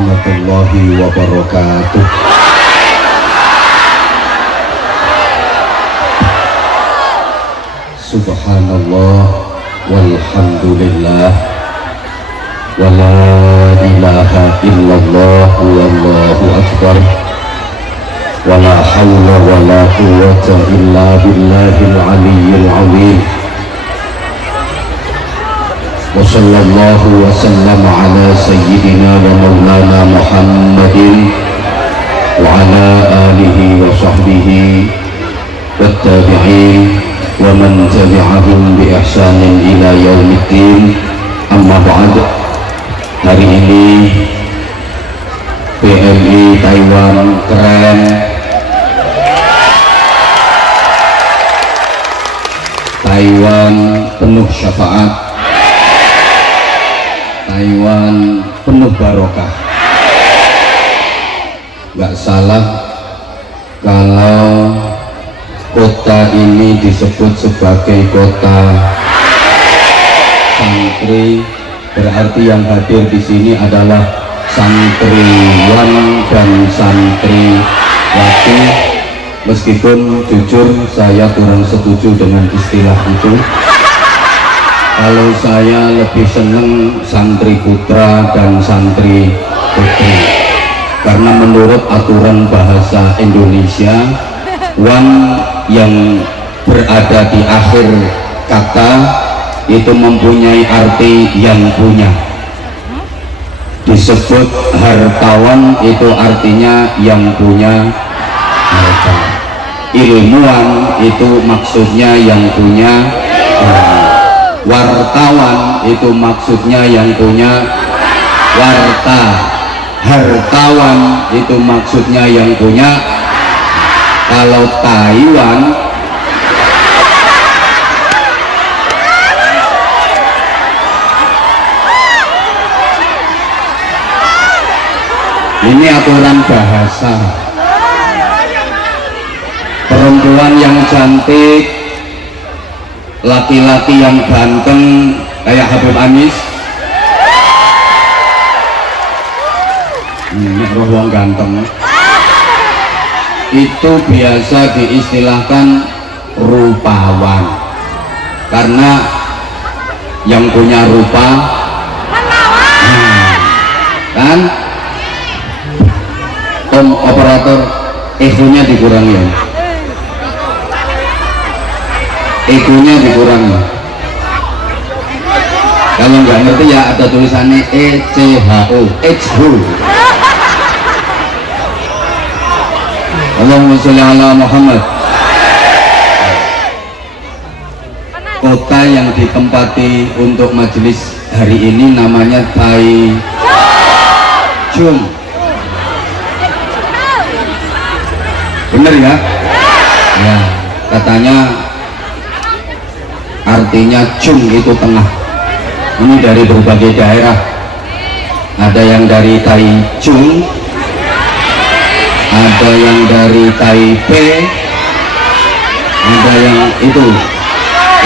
warahmatullahi wabarakatuh. Subhanallah walhamdulillah wa la ilaha illallah wallahu akbar wa la hawla wa la quwwata illa billahil aliyyil azim. Wa sallallahu wa sallama ala sayyidina wa maulana Muhammadin wa ala alihi wa sahbihi wa tabi'in wa man tabi'ahum bi ihsanin ila yaumiddin. Amma ba'd. Hari ini PMI Taiwan keren, Taiwan penuh syafaat, Taiwan penuh barokah. Gak salah kalau kota ini disebut sebagai kota santri, berarti yang hadir di sini adalah santriwan dan santriwati. Meskipun jujur saya kurang setuju dengan istilah itu. Kalau saya lebih seneng santri putra dan santri putri, karena menurut aturan bahasa Indonesia, wan yang berada di akhir kata itu mempunyai arti yang punya. Disebut hartawan itu artinya yang punya harta. Ilmuwan itu maksudnya yang punya ilmu. Wartawan itu maksudnya yang punya warta. Hartawan itu maksudnya yang punya. Kalau Taiwan ini aturan bahasa. Perempuan yang cantik, laki-laki yang ganteng kayak Habib Anis, ini roh ganteng, itu biasa diistilahkan rupawan, karena yang punya rupa kan. Om operator, egonya dikurangi ya, egonya dikurangi. Kalau nggak ngerti ya ada tulisannya ECHO, ECHO. Allahumma sholli ala Muhammad. Kota yang ditempati untuk majelis hari ini namanya Taichung. Bener ya? Ya, katanya artinya Chung itu tengah. Ini dari berbagai daerah. Ada yang dari Taichung, ada yang dari Taipei, ada yang itu.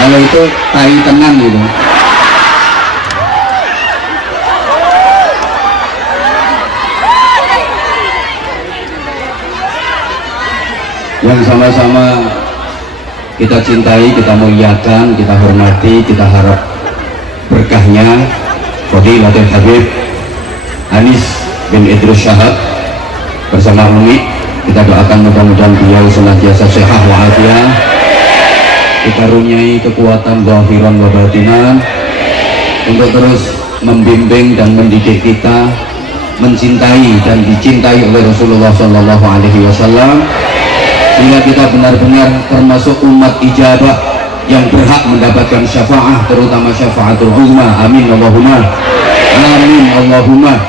Kalau itu Tai Tenan gitu. Yang sama-sama kita cintai, kita muliakan, kita hormati, kita harap berkahnya Fadilatul Habib Anis bin Idrus Syahab bersama Umi. Kita doakan mudah-mudahan beliau senantiasa sehat walafiat, dikaruniai kekuatan zahiran wa batinan untuk terus membimbing dan mendidik kita mencintai dan dicintai oleh Rasulullah SAW, sehingga kita benar-benar termasuk umat ijabah yang berhak mendapatkan syafaat, terutama syafaatul uzma. Amin Allahumma amin Allahumma.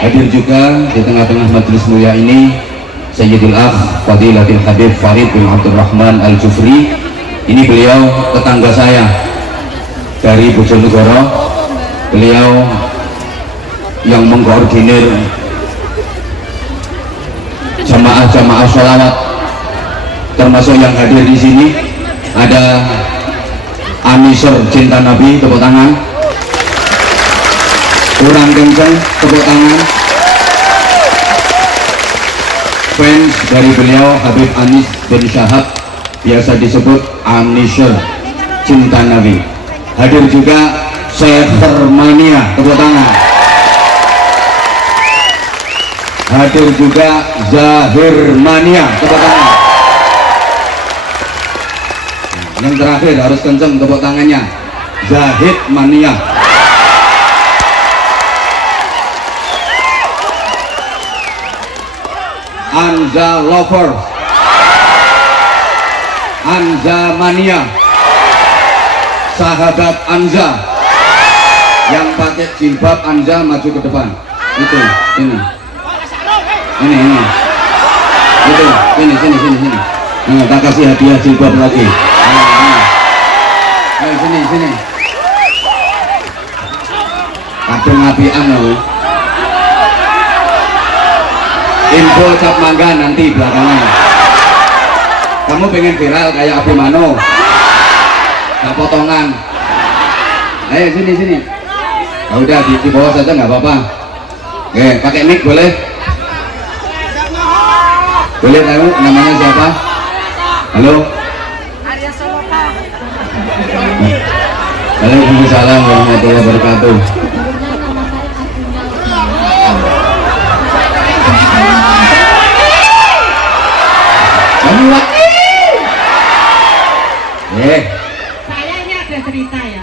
Hadir juga di tengah-tengah majelis mulia ini Sayyidul Akh Fadilatul Habib Farid bin Abdurrahman Al-Jufri. Ini beliau tetangga saya dari Bojonegoro. Beliau yang mengkoordinir jamaah-jamaah sholawat, termasuk yang hadir di sini ada Anisor Cinta Nabi, tepuk tangan. Kurang kencang, tepuk tangan. fans dari beliau Habib Anis bin Syahab, biasa disebut Anisher, cinta Nabi. Hadir juga Sefermania, tepuk tangan. Hadir juga Zahirmania, tepuk tangan. Yang terakhir harus kenceng tepuk tangannya, Zahid Mania. Anza Lover, Anza Mania, sahabat Anza. Yang pakai jilbab Anza maju ke depan. Itu, ini. Itu, sini. Nah, tak kasih hadiah jilbab lagi. Ayo sini. Kadung apian loh. Info cap mangga nanti belakangan. Kamu pengen viral kayak Abimano? Gak potongan. Ayo sini. Oh, udah di bawah saja nggak apa-apa. Oke, pakai mic boleh? Boleh tahu namanya siapa? Halo? Arya Soloka. Waalaikumsalam warahmatullahi wabarakatuh. Saya ini ada cerita ya.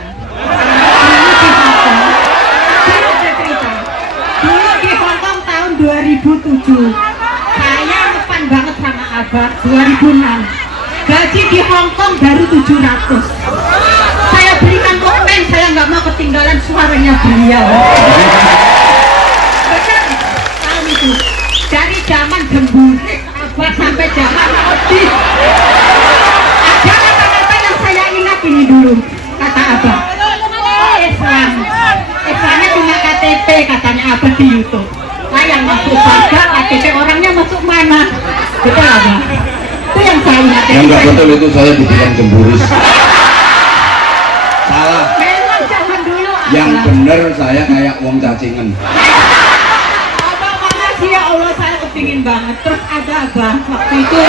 Dulu di Hongkong tahun 2007. Saya ngepan banget sama Abah 2006. Gaji di Hongkong baru 700. Saya berikan komen, saya nggak mau ketinggalan suaranya beliau. Benar, tahun itu dari zaman gemburik Abah sampai zaman Odis. Ada kata-kata yang saya ingat ini dulu, kata Abah. Islamnya cuma KTP, katanya Abah di YouTube. Nah, yang masuk surga KTP, orangnya masuk mana? Betul Abah? Itu yang saya ingat. Yang nggak betul itu saya dibilang cemburis. Salah. Memang zaman dulu Abah. Yang bener saya kayak wong cacingan. Abah, makasih ya Allah, saya kepingin banget. Terus ada Abah waktu itu.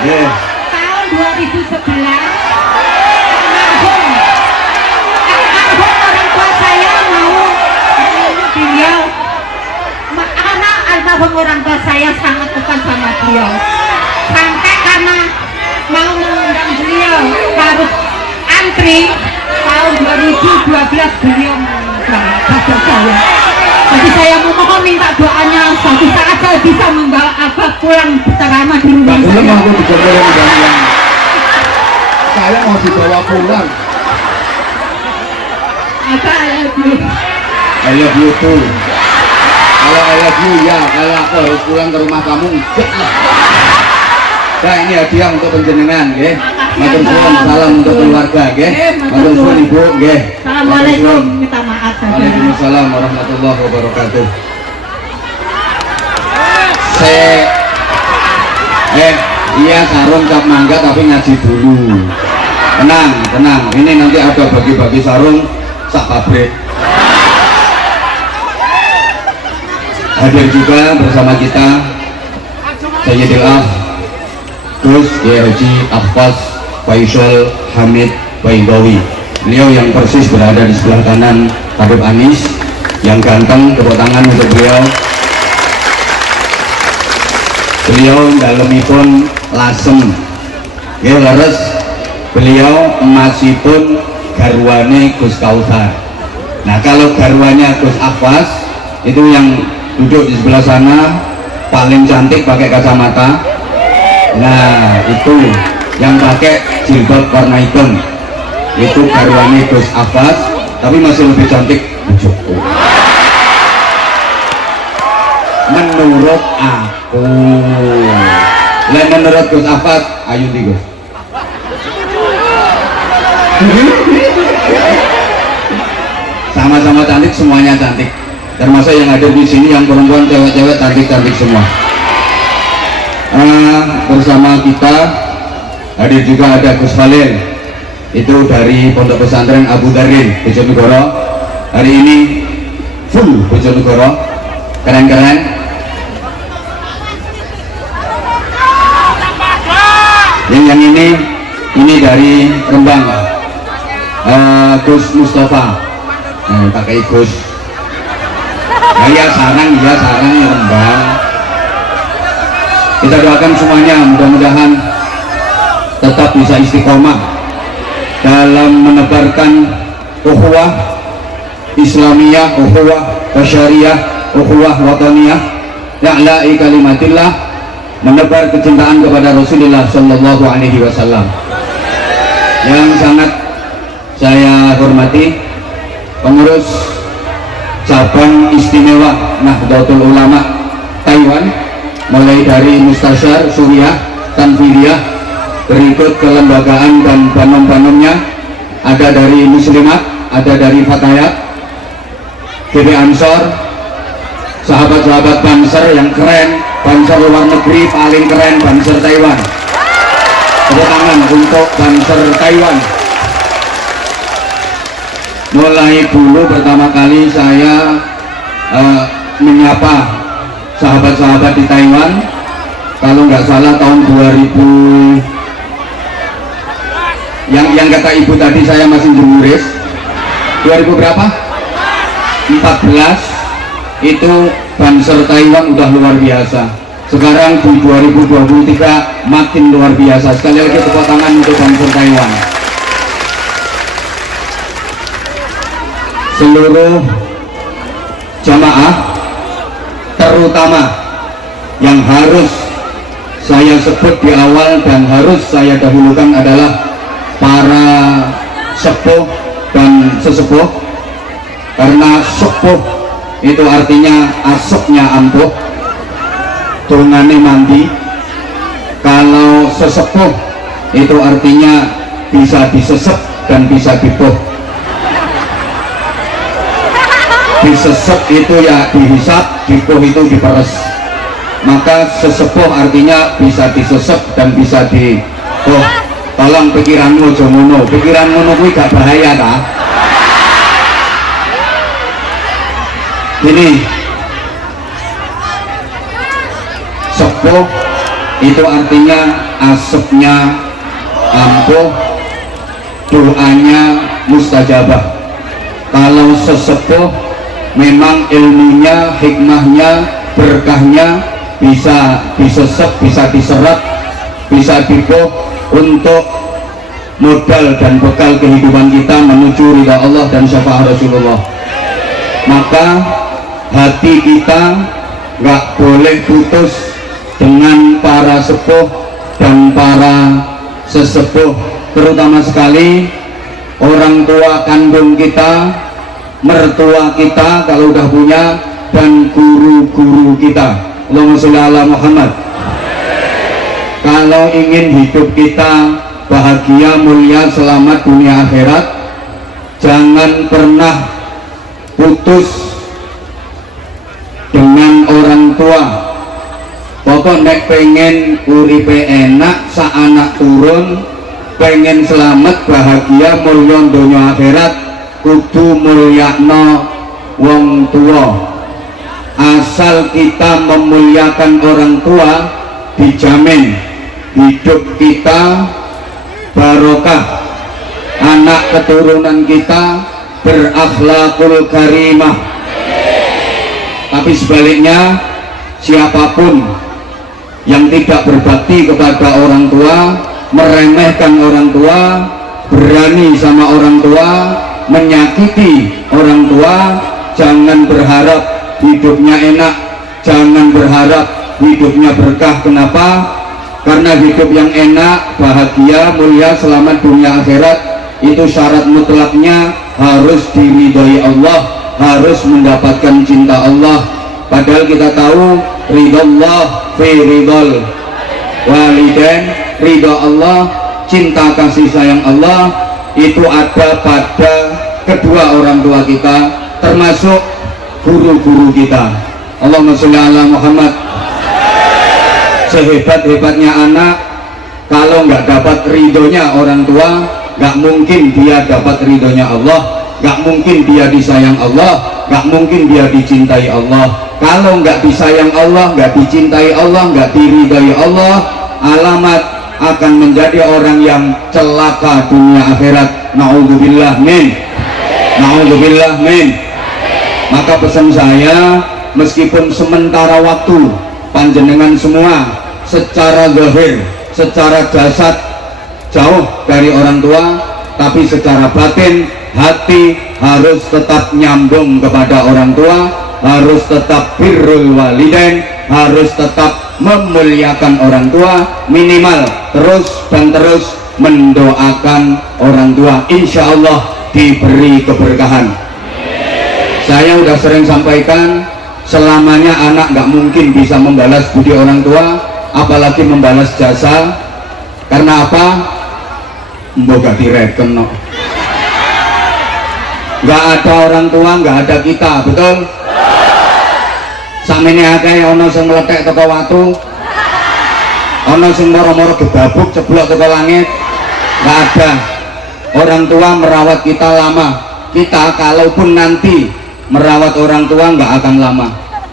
Tahun 2011 almarhum orang tua saya mau menemui beliau, karena almarhum orang tua saya sangat dekat sama beliau, sampai karena mau mengundang beliau harus antri. Tahun 2012 beliau mengundang saya. Jadi saya mohon minta doanya, suatu saat saya bisa membawa Abah pulang berceramah di rumah Gak boleh saya. aku digombol yang saya mau dibawa pulang. Abah, I love you. I love you too. Kalau I love you ya, kalau aku harus pulang ke rumah kamu enggak. Nah, ini hadiah untuk penjenengan, nggih. Matur suwun, salam untuk keluarga, nggih. Matur suwun Ibu, nggih. Assalamualaikum, minta maaf saja. Waalaikumsalam warahmatullahi wabarakatuh. Iya sarung cap mangga tapi ngaji dulu. Tenang. Ini nanti ada bagi-bagi sarung sak pabrik. Hadir juga bersama kita Sayyidil Akh Gus Kiai Haji Abbas Faisal Hamid Baidawi. Beliau yang persis berada di sebelah kanan Habib Anis, yang ganteng, tepuk tangan untuk beliau. Beliau dalemipun lasem, ya leres. Beliau emasipun garwane Gus Kautsar. Nah, kalau garwanya Gus Abbas itu yang duduk di sebelah sana, paling cantik pakai kacamata. Nah, itu yang pakai jilbab warna hitam, itu garwane Gus Abbas, tapi masih lebih cantik Joko. Menurut aku, menurut Gus Abbas, ayo nih Gus. Sama-sama cantik, semuanya cantik. Termasuk yang ada di sini, yang perempuan, cewek-cewek cantik-cantik semua. Bersama kita hadir juga ada Gus Khalil, itu dari Pondok Pesantren Abu Darin Bojonegoro. Hari ini full Bojonegoro. Keren-keren. Yang ini dari Rembang, Gus Mustafa. Pakai Gus. Ya sarang Rembang. Kita doakan semuanya, mudah-mudahan tetap bisa istiqomah dalam menebarkan ukhuwah Islamiyah, ukhuwah basyariyah, ukhuwah wataniyah, ya'la'i kalimatillah, menebar kecintaan kepada Rasulullah Shallallahu Alaihi Wasallam. Yang sangat saya hormati pengurus cabang istimewa Nahdlatul Ulama Taiwan, mulai dari Mustasyar Suriah Tanfidiyah, berikut kelembagaan dan banom-banomnya, ada dari Muslimat, ada dari Fatayat, GB Ansor, sahabat-sahabat Banser yang keren, Banser luar negeri paling keren, Banser Taiwan. Tepuk tangan untuk Banser Taiwan. Mulai dulu pertama kali saya menyapa sahabat-sahabat di Taiwan, kalau nggak salah tahun 2000, yang kata ibu tadi saya masih jumuris, 2000 berapa? 14. Itu Banser Taiwan udah luar biasa. Sekarang di 2023 makin luar biasa. Sekali lagi tepuk tangan untuk Banser Taiwan. Seluruh jamaah, terutama yang harus saya sebut di awal dan harus saya dahulukan adalah para sepuh dan sesepuh, karena sepuh itu artinya asoknya ampuh, tungane mandi. Kalau sesepuh itu artinya bisa disesep dan bisa dipuh. Disesep itu ya dihisap, dipuh itu diperes. Maka sesepuh artinya bisa disesep dan bisa dipuh. Tolong pikiranmu aja ngono, pikiran ngono kuwi gak bahaya ta? Ini sepuh itu artinya asapnya ampuh, doanya mustajabah. Kalau sesepuh memang ilmunya, hikmahnya, berkahnya bisa disesep, bisa diserap, bisa dipuh untuk modal dan bekal kehidupan kita menuju ridha Allah dan syafaat Rasulullah. Maka hati kita nggak boleh putus dengan para sepuh dan para sesepuh, terutama sekali orang tua kandung kita, mertua kita kalau udah punya, dan guru-guru kita. Allahumma sholli ala Muhammad. Kalau ingin hidup kita bahagia, mulia, selamat dunia akhirat, jangan pernah putus dengan orang tua. Pokok nek pengen uripe enak, sa anak turun, pengen selamat, bahagia, mulia dunia akhirat, kudu mulyakno wong tua. Asal kita memuliakan orang tua, dijamin hidup kita barokah, anak keturunan kita berakhlakul karimah. Tapi sebaliknya, siapapun yang tidak berbakti kepada orang tua, meremehkan orang tua, berani sama orang tua, menyakiti orang tua, jangan berharap hidupnya enak, jangan berharap hidupnya berkah. Kenapa? Karena hidup yang enak, bahagia, mulia, selamat dunia akhirat itu syarat mutlaknya harus diridhoi Allah, harus mendapatkan cinta Allah. Padahal kita tahu ridhallah fi ridhal walidain, ridha Allah, cinta kasih sayang Allah itu ada pada kedua orang tua kita, termasuk guru-guru kita. Allahumma sholli ala Muhammad. Sehebat-hebatnya anak, kalau nggak dapat ridhonya orang tua, nggak mungkin dia dapat ridhonya Allah, nggak mungkin dia disayang Allah, nggak mungkin dia dicintai Allah. Kalau nggak disayang Allah, nggak dicintai Allah, nggak diridai Allah, alamat akan menjadi orang yang celaka dunia akhirat. Na'udzubillah min. Na'udzubillah min. Maka pesan saya, meskipun sementara waktu panjenengan semua secara zahir, secara jasad jauh dari orang tua, tapi secara batin hati harus tetap nyambung kepada orang tua, harus tetap birrul walidain, harus tetap memuliakan orang tua, minimal terus dan terus mendoakan orang tua, insya Allah diberi keberkahan. Saya udah sering sampaikan, selamanya anak nggak mungkin bisa membalas budi orang tua, apalagi membalas jasa. Karena apa? Mbok gak direken no. Nggak ada orang tua, nggak ada kita, betul? Sakmene akeh ana sing meletek teko watu, ana sing moro-moro gebabuk ceblok teko langit. Nggak ada. Orang tua merawat kita lama. Kita kalaupun nanti merawat orang tua nggak akan lama.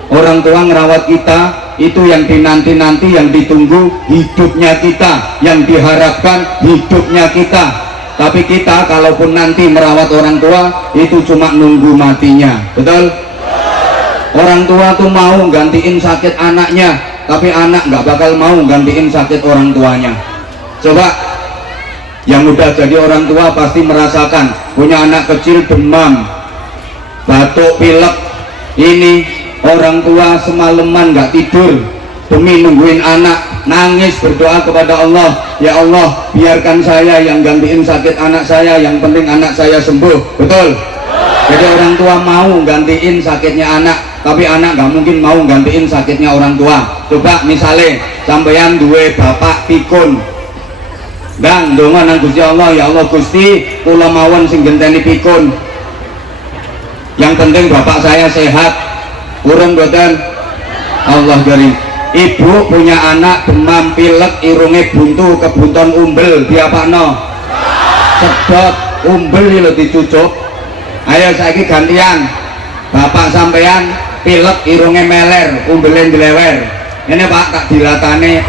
Orang tua merawat kita itu yang dinanti-nanti, yang ditunggu hidupnya kita, yang diharapkan hidupnya kita. Tapi kita kalaupun nanti merawat orang tua itu cuma nunggu matinya, betul? Orang tua tuh mau gantiin sakit anaknya, tapi anak nggak bakal mau gantiin sakit orang tuanya. Coba yang udah jadi orang tua pasti merasakan, punya anak kecil demam, batuk, pilek, ini orang tua semalaman nggak tidur demi nungguin anak, nangis berdoa kepada Allah, ya Allah biarkan saya yang gantiin sakit anak saya, yang penting anak saya sembuh, betul? Jadi orang tua mau gantiin sakitnya anak, tapi anak nggak mungkin mau gantiin sakitnya orang tua. Coba misalnya sampeyan duwe bapak pikun, dan donga nang Gusti Allah, ya Allah Gusti kula mawon sing genteni pikun, yang penting bapak saya sehat. Urung boten? Allah dari. Ibu punya anak demam pilek, irunge buntu, kebuton umbel, diapakno? Sedot umbel lho dicucuk. Ayo saiki gantian. Bapak sampean pilek, irunge meler, umbele dilewer. Ini Pak tak dilatane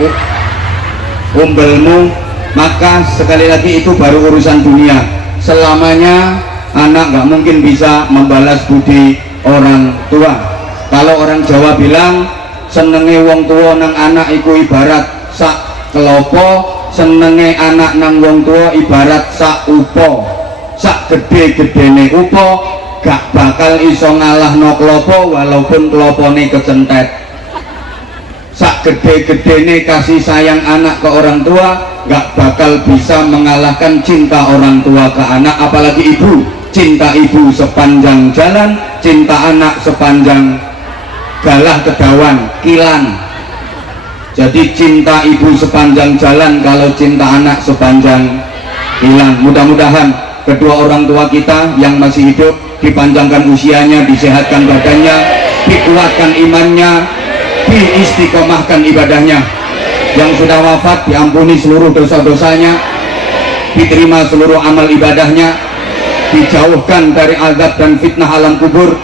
umbelmu. Maka sekali lagi itu baru urusan dunia. Selamanya anak nggak mungkin bisa membalas budi orang tua. Kalau orang Jawa bilang senenge wong tua nang anak iku ibarat sak kelopo, senenge anak nang wong tua ibarat sak upo. Sak gede-gedene upo gak bakal iso ngalahno klopo walaupun klopone kecentet. Sak gede-gedene kasih sayang anak ke orang tua gak bakal bisa mengalahkan cinta orang tua ke anak, apalagi ibu. Cinta ibu sepanjang jalan, cinta anak sepanjang galah kedawan kilan. Jadi cinta ibu sepanjang jalan, kalau cinta anak sepanjang kilan. Mudah-mudahan kedua orang tua kita yang masih hidup dipanjangkan usianya, disehatkan badannya, dikuatkan imannya, diistiqomahkan ibadahnya. Yang sudah wafat diampuni seluruh dosa-dosanya, diterima seluruh amal ibadahnya, dijauhkan dari azab dan fitnah alam kubur,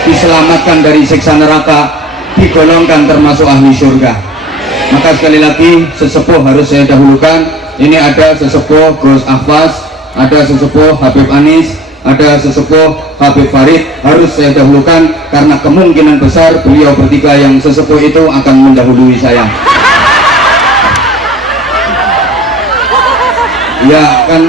diselamatkan dari siksa neraka, digolongkan termasuk ahli surga. Maka sekali lagi sesepuh harus saya dahulukan. Ini ada sesepuh Gus Ahfaz, ada sesepuh Habib Anis, ada sesepuh Habib Farid, harus saya dahulukan karena kemungkinan besar beliau bertiga yang sesepuh itu akan mendahului saya. Ya kan,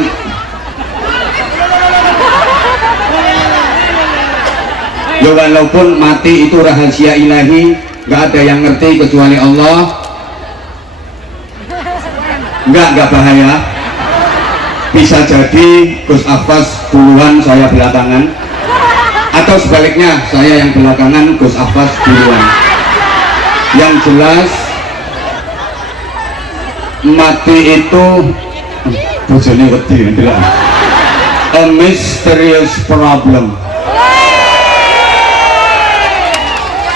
ya walaupun mati itu rahasia ilahi, nggak ada yang ngerti kecuali Allah. Nggak bahaya. Bisa jadi Gus Ahfaz duluan, saya belakangan, atau sebaliknya saya yang belakangan, Gus Ahfaz duluan. Yang jelas mati itu bojone wedi ndelok. A mysterious problem.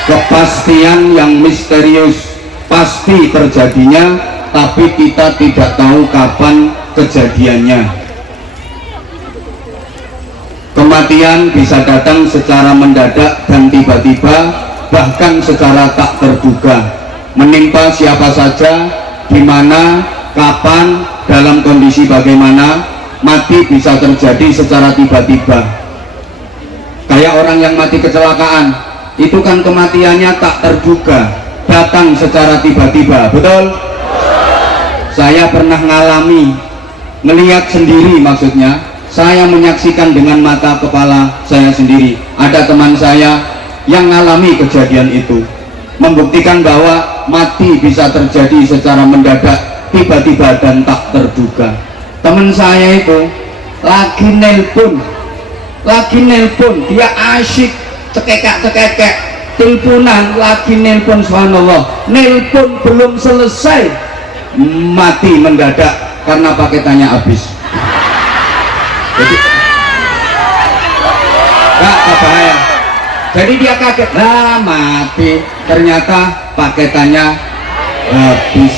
Kepastian yang misterius, pasti terjadinya, tapi kita tidak tahu kapan kejadiannya. Kematian bisa datang secara mendadak dan tiba-tiba, bahkan secara tak terduga, menimpa siapa saja, di mana, kapan, dalam kondisi bagaimana. Mati bisa terjadi secara tiba-tiba. Kayak orang yang mati kecelakaan, itu kan kematiannya tak terduga, datang secara tiba-tiba, betul? Saya pernah ngalami, melihat sendiri, maksudnya saya menyaksikan dengan mata kepala saya sendiri. Ada teman saya yang ngalami kejadian itu, membuktikan bahwa mati bisa terjadi secara mendadak, tiba-tiba dan tak terduga. Teman saya itu lagi nelpon, dia asyik cekekak teleponan, lagi nelpon, subhanallah, nelpon belum selesai mati mendadak karena paketannya habis. Jadi gak bahaya, jadi dia kaget, lah mati, ternyata paketannya habis.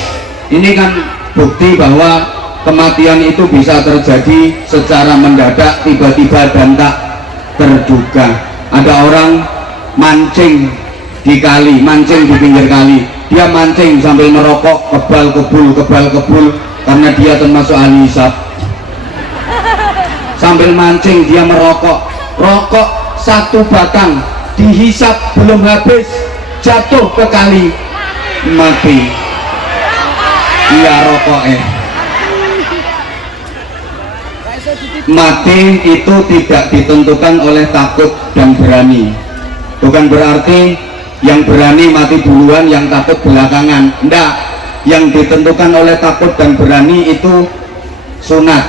Ini kan bukti bahwa kematian itu bisa terjadi secara mendadak, tiba-tiba dan tak terduga. Ada orang mancing di kali, mancing di pinggir kali, dia mancing sambil merokok, kebal kebul, karena dia termasuk ahli hisab. Sambil mancing dia merokok, rokok satu batang dihisap belum habis, jatuh ke kali, mati. Iya rokoknya. Mati itu tidak ditentukan oleh takut dan berani. Bukan berarti yang berani mati duluan, yang takut belakangan. Enggak, yang ditentukan oleh takut dan berani itu sunat.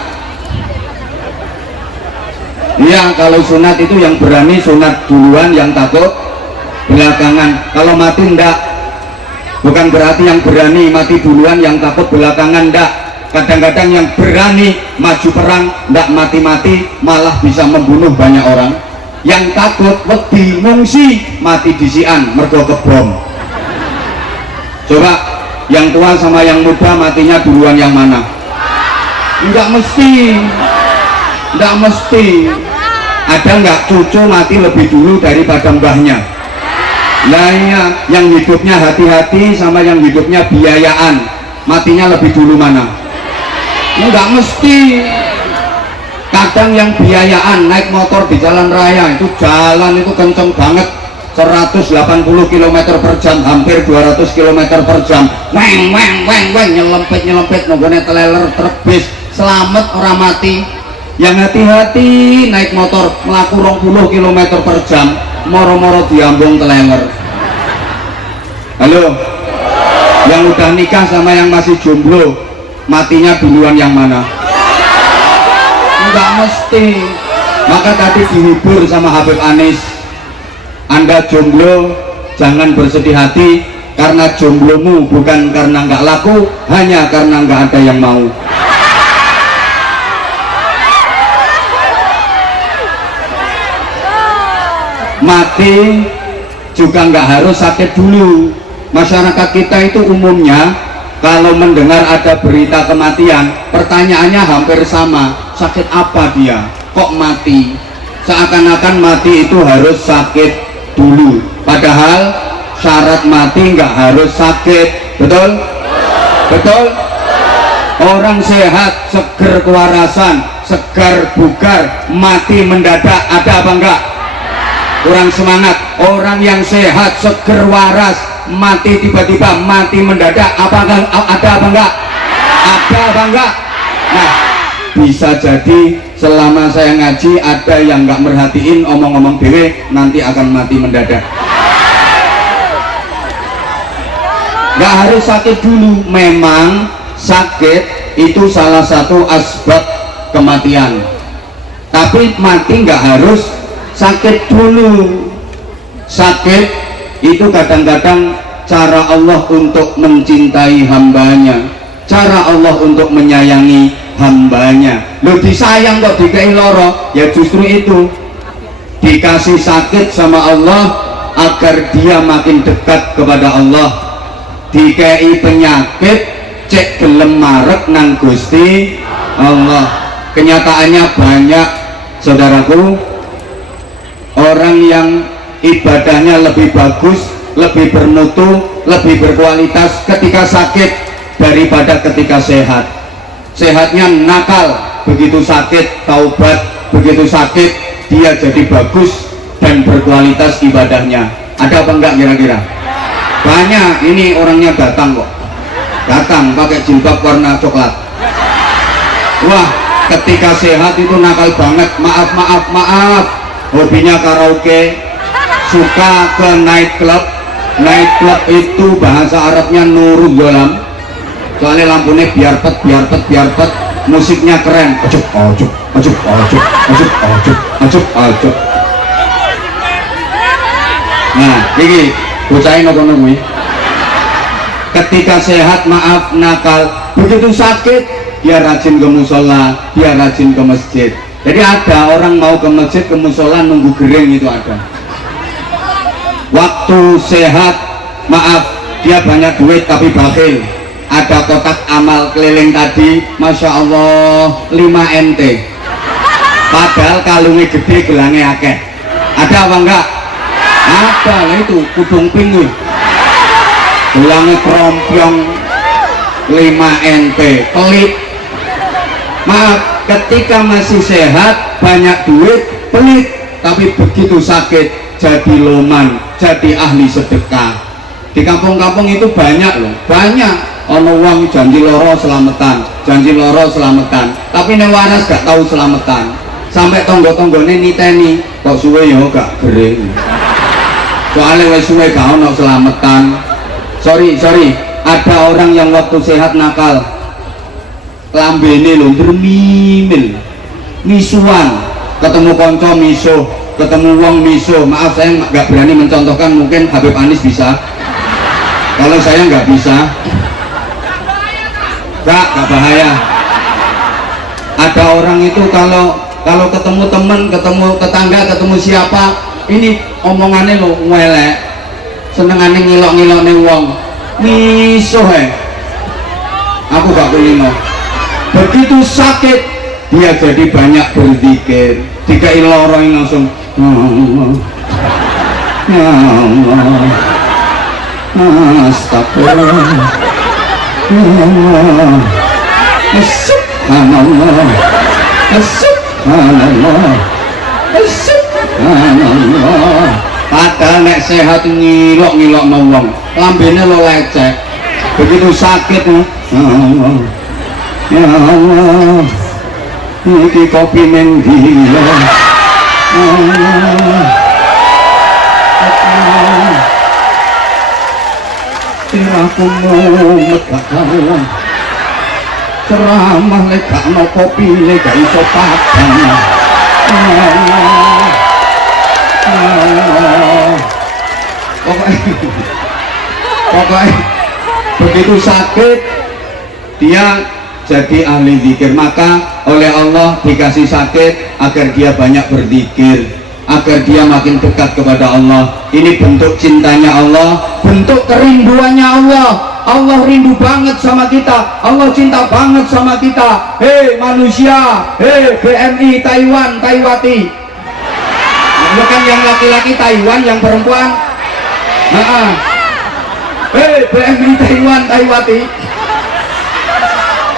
Ya, kalau sunat itu yang berani sunat duluan, yang takut belakangan. Kalau mati enggak, bukan berarti yang berani mati duluan, yang takut belakangan, enggak. Kadang-kadang yang berani maju perang ndak mati-mati malah bisa membunuh banyak orang. Yang takut wedi ngungsi mati disian mergo kebom. Coba yang tua sama yang muda matinya duluan yang mana? Enggak mesti. Ada nggak cucu mati lebih dulu daripada mbahnya? Nah iya, yang hidupnya hati-hati sama yang hidupnya biayaan, matinya lebih dulu mana? Enggak mesti. Kadang yang biayaan naik motor di jalan raya, itu jalan itu kenceng banget, 180 km per jam, hampir 200 km per jam, weng nyelempet nonggone trailer truk bis, selamat orang mati. Yang hati-hati naik motor melaku 20 km per jam, moro-moro diambung trailer. Halo, yang udah nikah sama yang masih jomblo, matinya duluan yang mana? Enggak mesti. Maka tadi dihibur sama Habib Anis, Anda jomblo jangan bersedih hati, karena jomblomu bukan karena nggak laku, hanya karena nggak ada yang mau. Mati juga nggak harus sakit dulu. Masyarakat kita itu umumnya kalau mendengar ada berita kematian, pertanyaannya hampir sama, sakit apa dia? Kok mati? Seakan-akan mati itu harus sakit dulu. Padahal syarat mati nggak harus sakit, betul? Betul? Orang sehat, seger kewarasan, segar bugar, mati mendadak, ada apa enggak? Kurang semangat. Orang yang sehat, seger waras, mati tiba-tiba, mati mendadak, apakah ada apa enggak? Ada apa enggak? Nah, bisa jadi selama saya ngaji ada yang enggak merhatiin omong-omong dewe, nanti akan mati mendadak. Enggak harus sakit dulu. Memang sakit itu salah satu asbab kematian, tapi mati enggak harus sakit dulu. Sakit itu kadang-kadang cara Allah untuk mencintai hambanya, cara Allah untuk menyayangi hambanya. Lo disayang kok dikei loro, ya justru itu dikasih sakit sama Allah agar dia makin dekat kepada Allah. Dikei penyakit cek gelem marek nang Gusti Allah. Kenyataannya banyak, saudaraku, orang yang ibadahnya lebih bagus lebih bermutu, lebih berkualitas ketika sakit daripada ketika sehat. Sehatnya nakal, begitu sakit taubat, begitu sakit dia jadi bagus dan berkualitas ibadahnya. Ada apa enggak kira-kira? Banyak. Ini orangnya datang kok, datang pakai jilbab warna coklat. Wah, ketika sehat itu nakal banget. Maaf, hobinya karaoke, suka ke night club. Night club itu bahasa Arabnya nurul golam, soalnya lampunya biar pet, musiknya keren. Ajuk. Nah, ini bocahin apa namanya? Ketika sehat maaf nakal, begitu sakit dia rajin ke musola, dia rajin ke masjid. Jadi ada orang mau ke masjid, ke musola nunggu gering, itu ada. Waktu sehat maaf dia banyak duit tapi bakhil. Ada kotak amal keliling tadi, Masya Allah 5 NT, padahal kalungnya gede, gelangnya akeh. Ada apa enggak? Ada lah, itu kudung pink, gelangnya kerompong 5 NT, pelit. Maaf, ketika masih sehat banyak duit pelit, tapi begitu sakit jadi loman, jadi ahli sedekah. Di kampung-kampung itu banyak loh, banyak. Ono wong janji loro selamatan, tapi nek waras gak tahu selamatan. Sampai tonggo-tonggone niteni, kok suwe yo gak gering, soalnya wis suwe gak ono selamatan. Sorry, ada orang yang waktu sehat nakal, lambene lho dermimil, misuan, ketemu konco misuh, ketemu wong misuh. Maaf saya nggak berani mencontohkan, mungkin Habib Anis bisa, kalau saya nggak bisa. Gak bahaya. Ada orang itu kalau ketemu teman, ketemu tetangga, ketemu siapa, ini omongannya lo ngelek, senengannya ngilok-ngilok nih wong, misuh aku gak kulino. Begitu sakit dia jadi banyak berzikir, dikai loro langsung ya Allah, astagfirullah, subhanallah, subhanallah. Padahal nek sehat ngilok-ngilok wong, lambene lo lecek. Begitu sakit ya Allah, iki kopi neng dia. Aku mumet gak karuan, ceramah lek gak ono kopi lek gak iso padang. Pokoknya begitu sakit dia jadi ahli zikir. Maka oleh Allah dikasih sakit agar dia banyak berzikir, agar dia makin dekat kepada Allah. Ini bentuk cintanya Allah, bentuk kerinduannya Allah. Allah rindu banget sama kita, Allah cinta banget sama kita. Hei manusia, hei BMI Taiwan, Taiwati. Bukan yang laki-laki Taiwan, yang perempuan. Hei BMI Taiwan, Taiwati.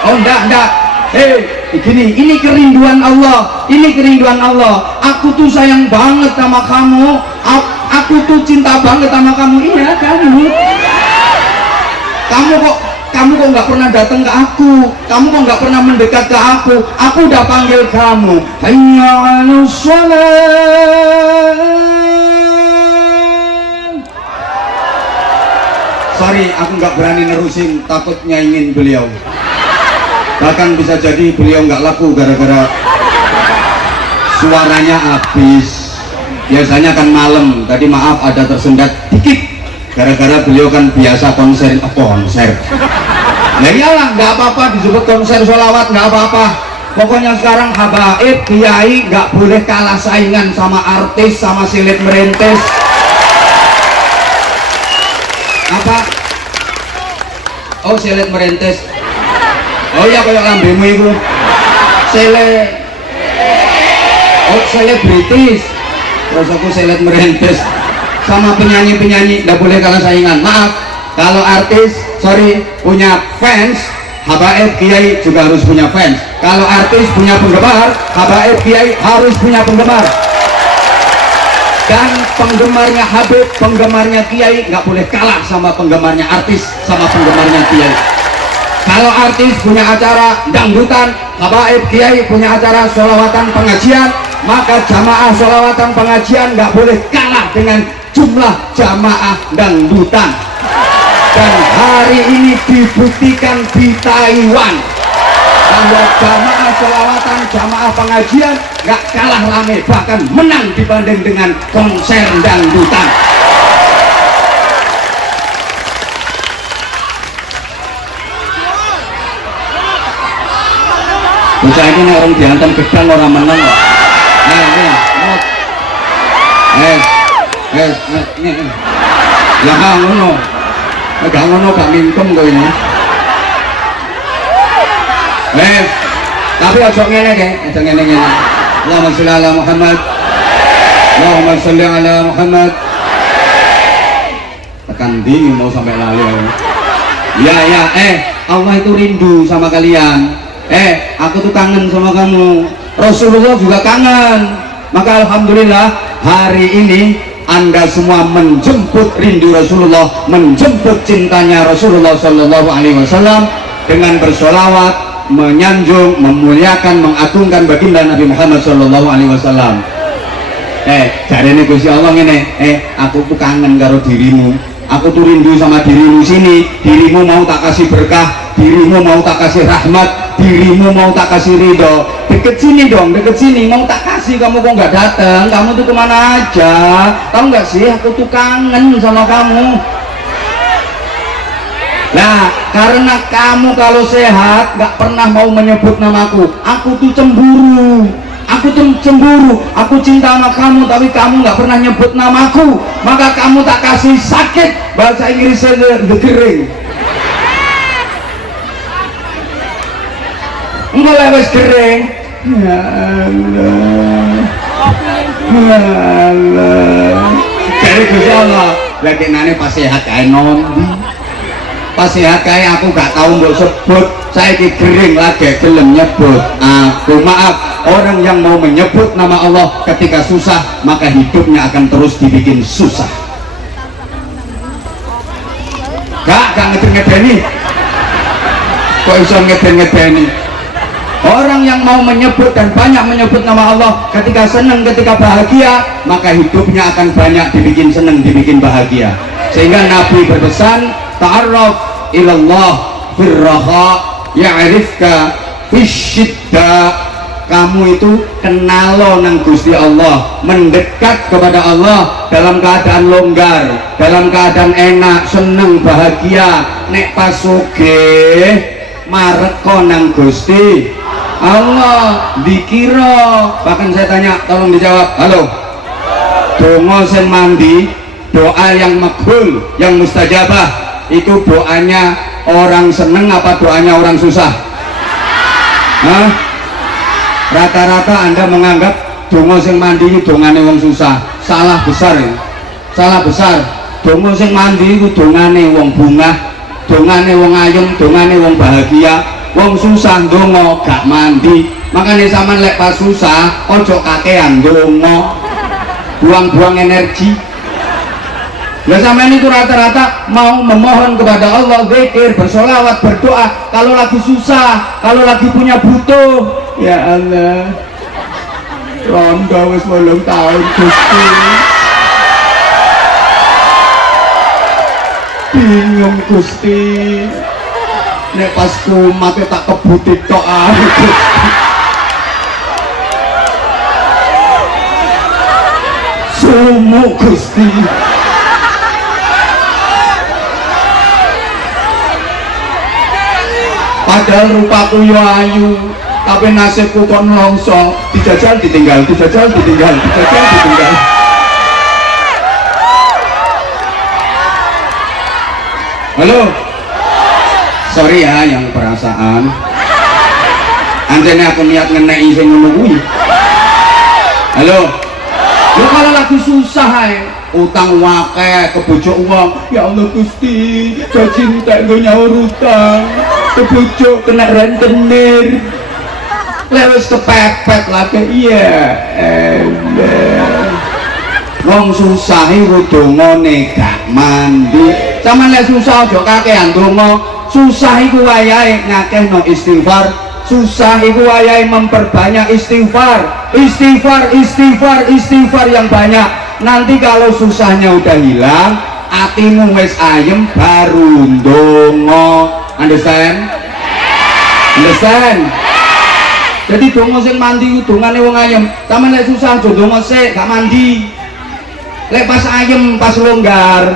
Oh enggak. Hei, ini kerinduan Allah, ini kerinduan Allah. Aku tuh sayang banget sama kamu, aku tuh cinta banget sama kamu. Iya kamu kok nggak pernah datang ke aku, kamu kok nggak pernah mendekat ke aku udah panggil kamu. Hayya 'alas shalah. Sorry, aku nggak berani nerusin, takut nyaingin beliau. Bahkan bisa jadi beliau nggak laku gara-gara suaranya habis. Biasanya kan malam, tadi maaf ada tersendat dikit gara-gara beliau kan biasa konser. Ya iyalah, nggak apa-apa disebut konser sholawat, nggak apa-apa. Pokoknya sekarang habaib kiai nggak boleh kalah saingan sama artis, sama silit merintis. Apa? Oh silit merintis. Oh iya kayak lambemu itu selebritis, terus aku selet merintis sama penyanyi-penyanyi nggak boleh kalah saingan. Maaf, kalau artis, sorry, punya fans, habaib kiai juga harus punya fans. Kalau artis punya penggemar, habaib kiai harus punya penggemar. Dan penggemarnya Habib, penggemarnya kiai nggak boleh kalah sama penggemarnya artis, sama penggemarnya kiai. Kalau artis punya acara dangdutan, habaib kiai punya acara sholawatan pengajian, maka jamaah sholawatan pengajian nggak boleh kalah dengan jumlah jamaah dangdutan. Dan hari ini dibuktikan di Taiwan bahwa jamaah sholawatan, jamaah pengajian nggak kalah rame, bahkan menang dibanding dengan konser dangdutan. Bocah ini orang dihantam gedang orang menang kok. Lah ngono. Gak ngono gak mintum kowe ini. Tapi ojo ngene ke, ojo ngene. Allahumma sholli ala Muhammad. Allahumma sholli ala Muhammad. Tekan ndi mau sampai lali aku. Ya, Allah itu rindu sama kalian. Aku tuh kangen sama kamu. Rasulullah juga kangen. Maka alhamdulillah hari ini Anda semua menjemput rindu Rasulullah, menjemput cintanya Rasulullah Sallallahu Alaihi Wasallam dengan bersolawat, menyanjung, memuliakan, mengagungkan baginda Nabi Muhammad Sallallahu Alaihi Wasallam. Jarene Gusti Allah ngene, aku tuh kangen karo dirimu. Aku tuh rindu sama dirimu sini. Dirimu mau tak kasih berkah, dirimu mau tak kasih rahmat, dirimu mau tak kasih ridho. Deket sini dong, deket sini, mau tak kasih, kamu kok nggak datang? Kamu tuh kemana aja? Tahu nggak sih, aku tuh kangen sama kamu. Nah, karena kamu kalau sehat nggak pernah mau menyebut namaku, aku tuh cemburu. Aku tuh cemburu, aku cinta sama kamu, tapi kamu nggak pernah nyebut namaku, maka kamu tak kasih sakit. Bahasa Inggrisnya the kering. Enggak lewes kering. Ya Allah. Jadi Gusti Allah, lagi nane pas sehat kae nombi. Pas sehat kae aku gak tahu mbok sebut, saiki kering lagi gelem nyebut. Aku maaf, orang yang mau menyebut nama Allah ketika susah, maka hidupnya akan terus dibikin susah. Gak ngeden-ngedeni. Kok iso ngeden-ngedeni? Orang yang mau menyebut dan banyak menyebut nama Allah ketika senang, ketika bahagia, maka hidupnya akan banyak dibikin senang, dibikin bahagia. Sehingga Nabi berpesan, ta'arraf ilallah firraha ya'rifka fisyidda. Kamu itu kenalo nang Gusti Allah, mendekat kepada Allah dalam keadaan longgar, dalam keadaan enak, seneng, bahagia. Nek pas sugih mareko nang Gusti Allah, dikira. Bahkan saya tanya, tolong dijawab. Halo, donga sen mandi, doa yang makbul, yang mustajabah, itu doanya orang seneng apa doanya orang susah? Hah? Rata-rata Anda menganggap donga sing mandi itu dongane wong susah. Salah besar ya. Salah besar. Donga sing mandi itu dongane wong bungah, dongane wong ayem, dongane wong bahagia. Wong susah donga gak mandi. Makanya sampean lek pas susah ojo kakean donga. Buang-buang energi. Lah sampean itu rata-rata mau memohon kepada Allah, zikir, bersolawat, berdoa kalau lagi susah, kalau lagi punya butuh. Ya Allah, rondo wis 8 tahun Gusti, bingung Gusti, nek pas kumat tak kebuti tok ae Gusti. Sumu Gusti. Padahal rupaku yo ayu, tapi nasibku kon longso, dijajal ditinggal, dijajal ditinggal, dijajal ditinggal. Halo, sorry ya yang perasaan. Anjene aku niat ngeneki sing ngono kuwi. Halo, lu kalau lagi susah utang wake kebujuk uang. Ya Allah Gusti, saya cinta gue nyaur utang, kebujuk kena rentenir, lewat kepepet lagi. Iya wong susah iku dongane gak mandi. Sama lek susah aja kakean donga. Susah iku wayahe ngakehno istighfar. Susah iku wayahe memperbanyak istighfar. Istighfar yang banyak. Nanti kalau susahnya udah hilang, hatimu wis ayem baru ndonga. Understand? Jadi donga sing mandi ku dongane wong ayem. Sama lek susah aja donga sik gak mandi. Lek pas ayem, pas longgar,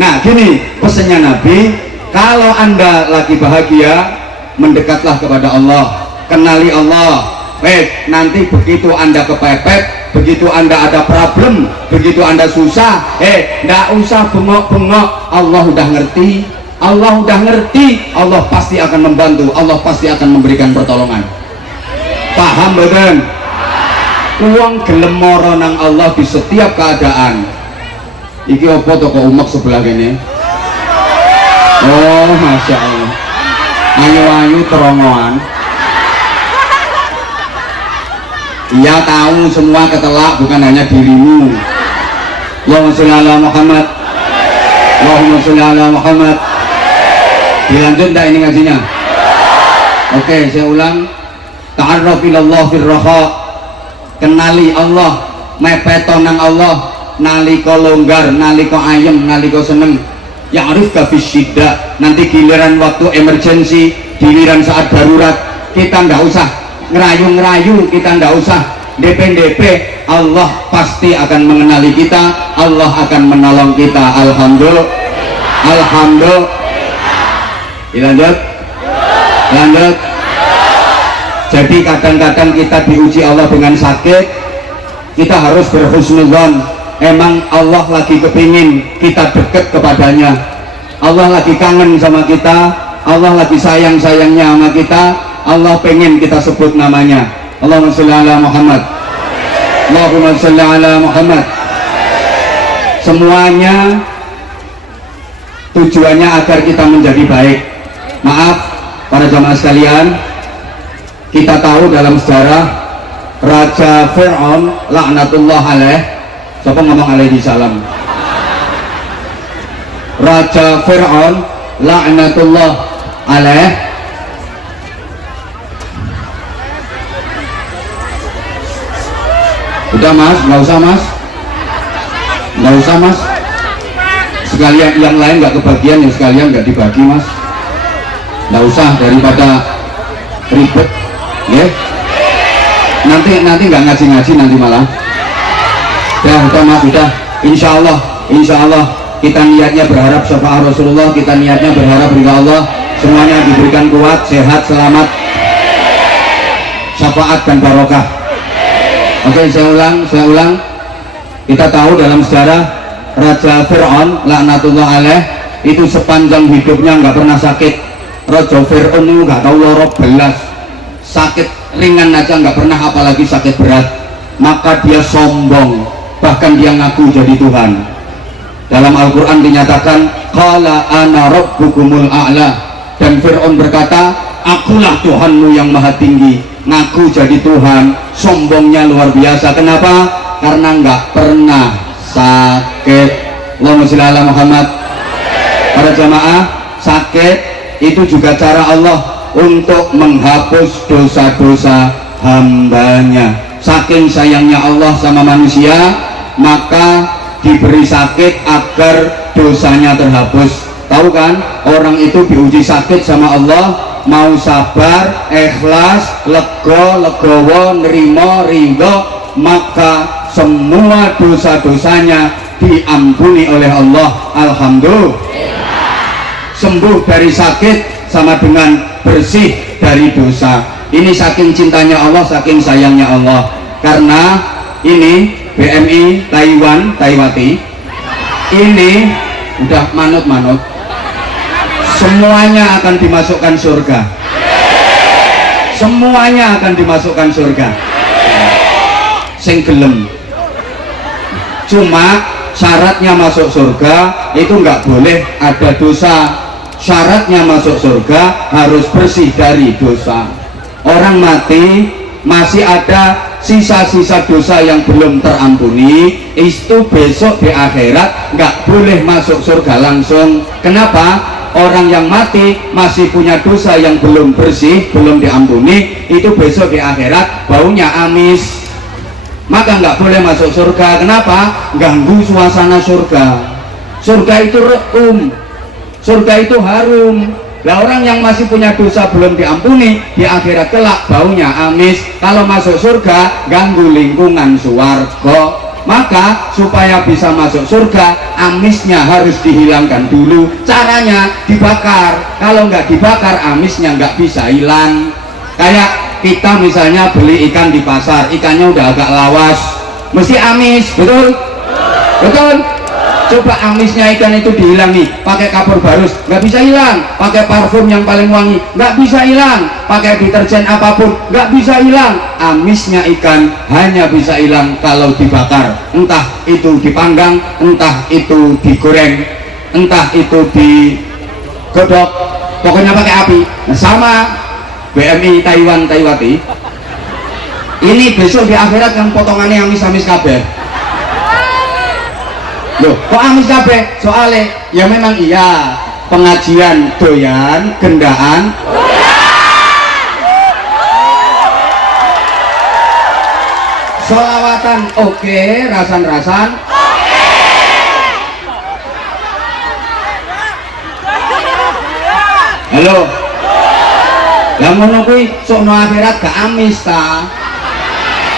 nah gini pesannya Nabi, kalau anda lagi bahagia, mendekatlah kepada Allah, kenali Allah. Nanti begitu anda kepepet, begitu anda ada problem, begitu anda susah, ndak usah bengok-bengok. Allah udah ngerti, Allah pasti akan membantu, Allah pasti akan memberikan pertolongan. Paham betul? Uang gelem moro nang Allah di setiap keadaan. Iki apa toko umek sebelah gini? Oh, masya Allah. Ayu-ayu terongoan. Iya tahu semua ketelak, bukan hanya dirimu. Allahumma sholli ala Muhammad. Allahumma sholli ala Muhammad. Dilanjut enggak ini ngajinya? Oke, saya ulang. Ta'arraf ilallah fir raha. Kenali Allah, mepeto nang Allah, nalika longgar, nalika ayem, nalika seneng. Ya'rif ka fis syiddah. Nanti giliran waktu emergency, giliran saat darurat, kita ndak usah ngerayu-ngerayu, kita ndak usah DP, Allah pasti akan mengenali kita, Allah akan menolong kita. Alhamdulillah. Lanjut. Jadi kadang-kadang kita diuji Allah dengan sakit, kita harus berhusnudzon. Emang Allah lagi kepingin kita dekat kepadanya, Allah lagi kangen sama kita, Allah lagi sayang-sayangnya sama kita, Allah pengen kita sebut namanya. Allahumma sholli ala Muhammad. Allahumma sholli ala Muhammad. Semuanya tujuannya agar kita menjadi baik. Maaf para jamaah sekalian, kita tahu dalam sejarah Raja Fir'aun laknatullah alaih. Siapa ngomong alaihi salam? Raja Fir'aun laknatullah alaih udah mas, nggak usah mas, sekalian yang lain nggak kebagian, yang sekalian nggak dibagi mas, nggak usah daripada ribet. Ya, nanti nggak ngaji nanti malah. Udah mas, udah. Insya Allah kita niatnya berharap syafaat Rasulullah, kita niatnya berharap ridha Allah, semuanya diberikan kuat, sehat, selamat, syafaat dan barokah. Oke, saya ulang. Kita tahu dalam sejarah Raja Fir'aun laknatullah alaih itu sepanjang hidupnya nggak pernah sakit. Raja Fir'aun itu nggak tahu loro belas. Sakit ringan aja nggak pernah, apalagi sakit berat. Maka dia sombong, bahkan dia ngaku jadi Tuhan. Dalam Al-Quran dinyatakan qala ana rabbukumul a'la, dan Fir'aun berkata akulah Tuhanmu yang maha tinggi. Ngaku jadi Tuhan, sombongnya luar biasa. Kenapa? Karena nggak pernah sakit. Allahumma sholli ala Muhammad. Para jamaah, sakit itu juga cara Allah untuk menghapus dosa-dosa hambanya. Saking sayangnya Allah sama manusia, maka diberi sakit agar dosanya terhapus. Tahu kan, orang itu diuji sakit sama Allah, mau sabar, ikhlas, legowo, nerimo, ridho, maka semua dosa-dosanya diampuni oleh Allah. Alhamdulillah. Sembuh dari sakit sama dengan bersih dari dosa. Ini saking cintanya Allah, saking sayangnya Allah. Karena ini BMI Taiwati ini udah manut, semuanya akan dimasukkan surga, semuanya akan dimasukkan surga. Sing gelem, cuma syaratnya masuk surga itu nggak boleh ada dosa. Syaratnya masuk surga harus bersih dari dosa. Orang mati masih ada sisa-sisa dosa yang belum terampuni, itu besok di akhirat nggak boleh masuk surga langsung. Kenapa? Orang yang mati masih punya dosa yang belum bersih, belum diampuni, itu besok di akhirat baunya amis, maka nggak boleh masuk surga. Kenapa? Ganggu suasana surga. Surga itu reum, surga itu harum. Lah orang yang masih punya dosa belum diampuni, di akhirat kelak baunya amis. Kalau masuk surga ganggu lingkungan swarga. Maka supaya bisa masuk surga, amisnya harus dihilangkan dulu. Caranya dibakar. Kalau nggak dibakar, amisnya nggak bisa hilang. Kayak kita misalnya beli ikan di pasar, ikannya udah agak lawas, mesti amis, betul? Betul? Coba amisnya ikan itu dihilangi pakai kapur barus, nggak bisa hilang. Pakai parfum yang paling wangi, nggak bisa hilang. Pakai deterjen apapun, nggak bisa hilang. Amisnya ikan hanya bisa hilang kalau dibakar. Entah itu dipanggang, entah itu digoreng, entah itu digodok, pokoknya pakai api. Nah, sama BMI Taiwati ini besok di akhirat kan potongannya amis-amis kabeh. Loh, kok amis kabeh? Soalnya ya memang iya, pengajian doyan, gendaan sholawatan oke, rasan-rasan halo. Lah ngono kuwi sokno akhirat gak amis ta?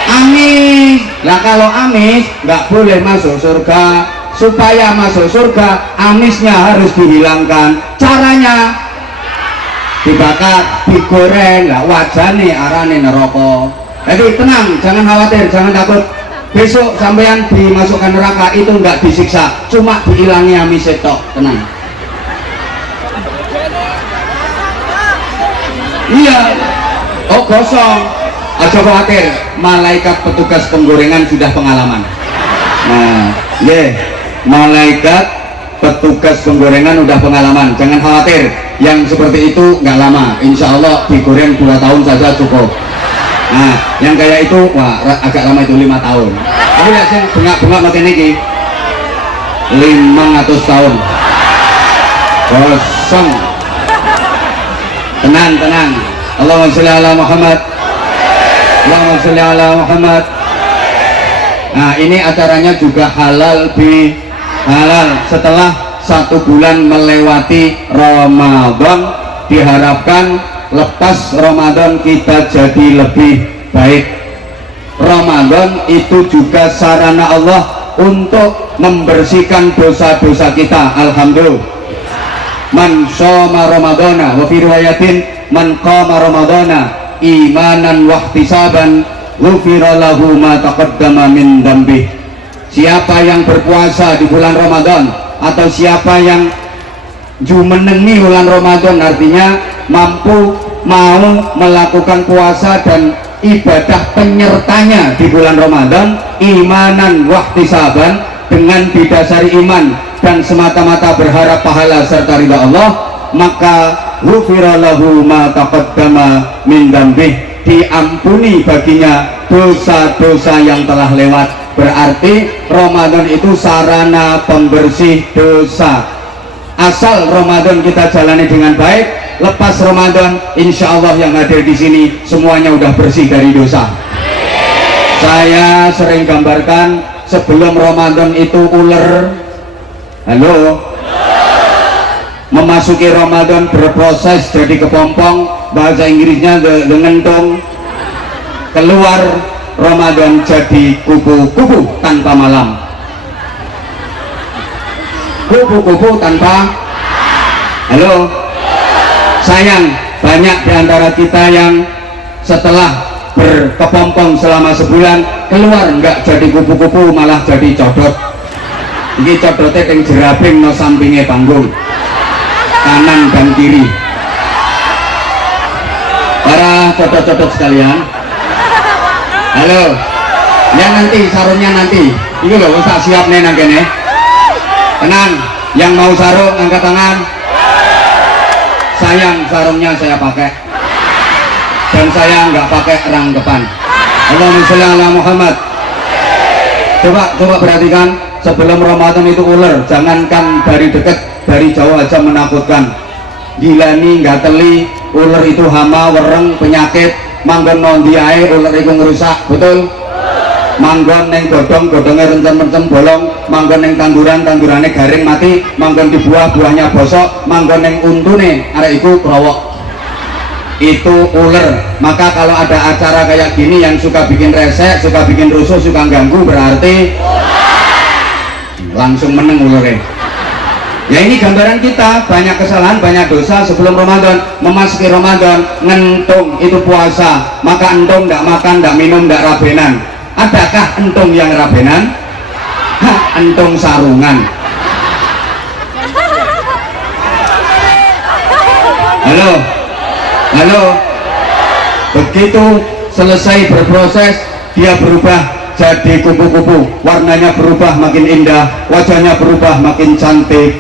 Amis. Lah kalau amis nggak boleh masuk surga. Supaya masuk surga, amisnya harus dihilangkan. Caranya dibakar, digoreng. Lah wajane arane neraka. Jadi tenang, jangan khawatir, jangan takut. Besok sampean dimasukkan neraka itu nggak disiksa, cuma dihilangi amis tok. Tenang. Iya. Oh kosong. Aja khawatir, malaikat petugas penggorengan sudah pengalaman. Nah, malaikat petugas penggorengan udah pengalaman. Jangan khawatir, yang seperti itu nggak lama. Insya Allah digoreng 2 tahun saja cukup. Nah, yang kayak itu, wah agak lama itu 5 tahun. Tapi lihat sih, bengak-bengak makin ini 500 tahun. Kosong. Tenang, tenang. Allahumma sholli ala Muhammad. Allahumma sholli ala Muhammad. Nah ini acaranya juga halal bi halal. Setelah 1 bulan melewati Ramadan, diharapkan lepas Ramadan kita jadi lebih baik. Ramadan itu juga sarana Allah untuk membersihkan dosa-dosa kita. Alhamdulillah. Man shoma Ramadana wa fi riwayatin man qama Ramadana imanan wahtisaban ghufira lahu ma taqaddama min dzambih. Siapa yang berpuasa di bulan Ramadan atau siapa yang jumenengi bulan Ramadan, artinya mampu mau melakukan puasa dan ibadah penyertanya di bulan Ramadan, imanan wahtisaban, dengan didasari iman dan semata-mata berharap pahala serta ridha Allah, maka ghufira lahu ma taqaddama min dzambih, diampuni baginya dosa-dosa yang telah lewat. Berarti Ramadan itu sarana pembersih dosa. Asal Ramadan kita jalani dengan baik, lepas Ramadan insya Allah yang hadir di sini semuanya udah bersih dari dosa. Saya sering gambarkan sebelum Ramadan itu ular, halo, memasuki Ramadan berproses jadi kepompong, bahasa Inggrisnya the ngendong. Keluar Ramadan jadi kupu-kupu tanpa malam, kupu-kupu tanpa halo. Sayang, banyak diantara kita yang setelah berkepompong selama sebulan keluar nggak jadi kupu-kupu, malah jadi codot. Ini codotnya yang jerabing no sampingnya panggung kanan dan kiri. Para codot-codot sekalian, halo, ya nanti sarungnya nanti ini loh, tak siap nih nangkene. Tenang, yang mau sarung angkat tangan. Sayang, sarungnya saya pakai dan saya nggak pakai rangkepan. Allahumma sholli ala Muhammad. Coba perhatikan, sebelum Ramadan itu ular, jangankan dari dekat, dari jauh aja menakutkan. Gila nih, nggak teli, ular itu hama, wereng, penyakit, manggon nondi ae, ular itu ngerusak, betul? Manggon neng godongnya rencen-rencen bolong, manggon neng tandurannya garing mati, manggon di buahnya bosok, manggon neng untune arek iku krowok. Itu ular. Maka kalau ada acara kayak gini yang suka bikin resek, suka bikin rusuh, suka ganggu, berarti langsung meneng ularnya. Ya ini gambaran kita, banyak kesalahan, banyak dosa sebelum Ramadan. Memasuki Ramadan, ngentung itu puasa, maka entung nggak makan, nggak minum, nggak rabenan. Adakah entung yang rabenan? Entung sarungan. Halo. Begitu selesai berproses, dia berubah jadi kupu-kupu. Warnanya berubah makin indah, wajahnya berubah makin cantik,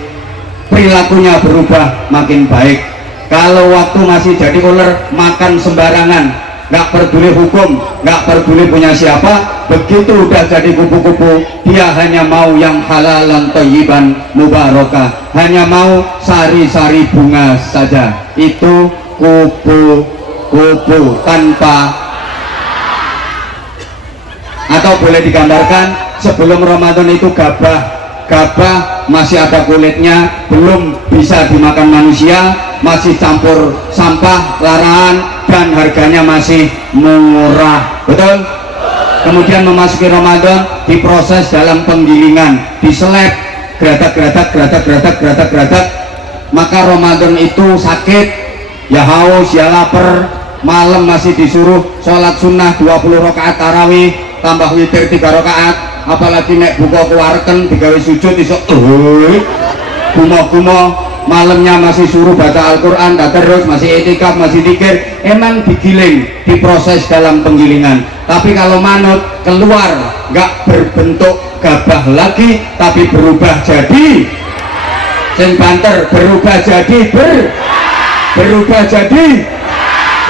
perilakunya berubah makin baik. Kalau waktu masih jadi ular, makan sembarangan, nggak peduli hukum, nggak peduli punya siapa. Begitu udah jadi kupu-kupu, dia hanya mau yang halalan thayyiban mubarakah, hanya mau sari-sari bunga saja. Itu kupu-kupu tanpa. Atau boleh digambarkan, sebelum Ramadan itu gabah masih ada kulitnya, belum bisa dimakan manusia, masih campur sampah, larangan, dan harganya masih murah, betul? Kemudian memasuki Ramadan, diproses dalam penggilingan, diseleb, geratak, maka Ramadan itu sakit, ya haus, ya lapar, malam masih disuruh sholat sunnah 20 rakaat tarawih, tambah witir 3 rakaat, apalagi nek buka keluarkan digawe sujud isok kumo-kumo, malamnya masih suruh baca Al-Quran, terus masih etikaf, masih dikir. Emang digiling, diproses dalam penggilingan. Tapi kalau manut keluar nggak berbentuk gabah lagi, tapi berubah jadi sing banter, berubah jadi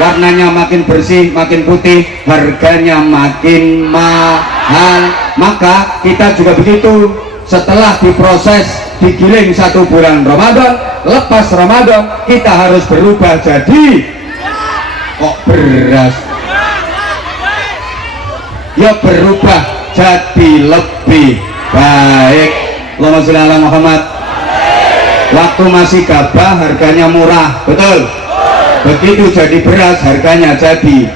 warnanya makin bersih, makin putih, harganya makin mahal. Maka kita juga begitu, setelah diproses, digiling 1 bulan Ramadan, lepas Ramadan kita harus berubah jadi kok beras, ya berubah jadi lebih baik. Allahumma sholli ala Muhammad. Waktu masih gabah harganya murah, betul? Begitu jadi beras harganya jadi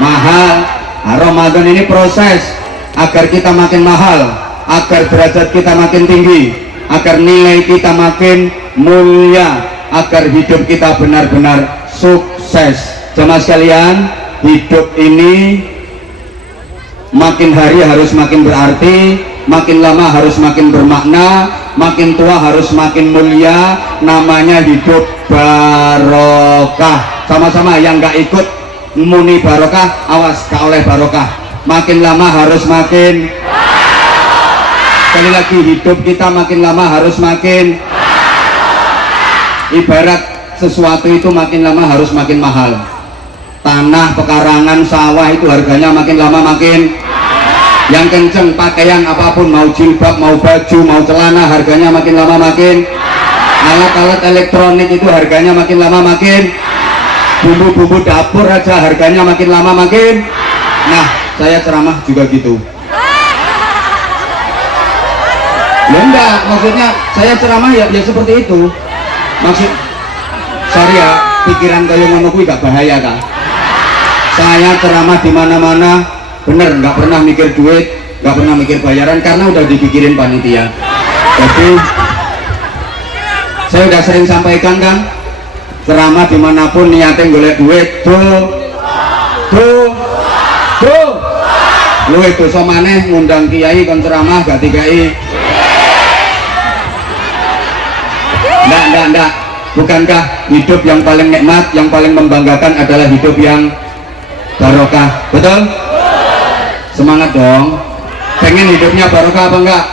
mahal. Nah, Ramadan ini proses agar kita makin mahal, agar derajat kita makin tinggi, agar nilai kita makin mulia, agar hidup kita benar-benar sukses. Jemaah sekalian, hidup ini makin hari harus makin berarti, makin lama harus makin bermakna, makin tua harus makin mulia. Namanya hidup barokah. Sama-sama yang nggak ikut muni barokah, awas gak oleh barokah. Makin lama harus makin. Sekali lagi, hidup kita makin lama harus makin. Ibarat sesuatu itu makin lama harus makin mahal. Tanah, pekarangan, sawah itu harganya makin lama makin. Yang kenceng pakaian apapun, mau jilbab, mau baju, mau celana, harganya makin lama makin. Alat-alat elektronik itu harganya makin lama makin. Bumbu-bumbu dapur aja harganya makin lama makin. Nah, saya ceramah juga gitu. Ya enggak, maksudnya saya ceramah ya seperti itu. Maksud sorry ya, pikiran kayak ngono kuwi gak bahaya kah? Saya ceramah di mana-mana, bener, nggak pernah mikir duit, nggak pernah mikir bayaran, karena udah dipikirin panitia. Jadi saya udah sering sampaikan kan, ceramah dimanapun niatnya golek duit, lu itu so maneh ngundang kiai kon ceramah gak dikai. Enggak, bukankah hidup yang paling nikmat, yang paling membanggakan adalah hidup yang barokah, betul? Semangat dong. Pengen hidupnya barokah apa enggak?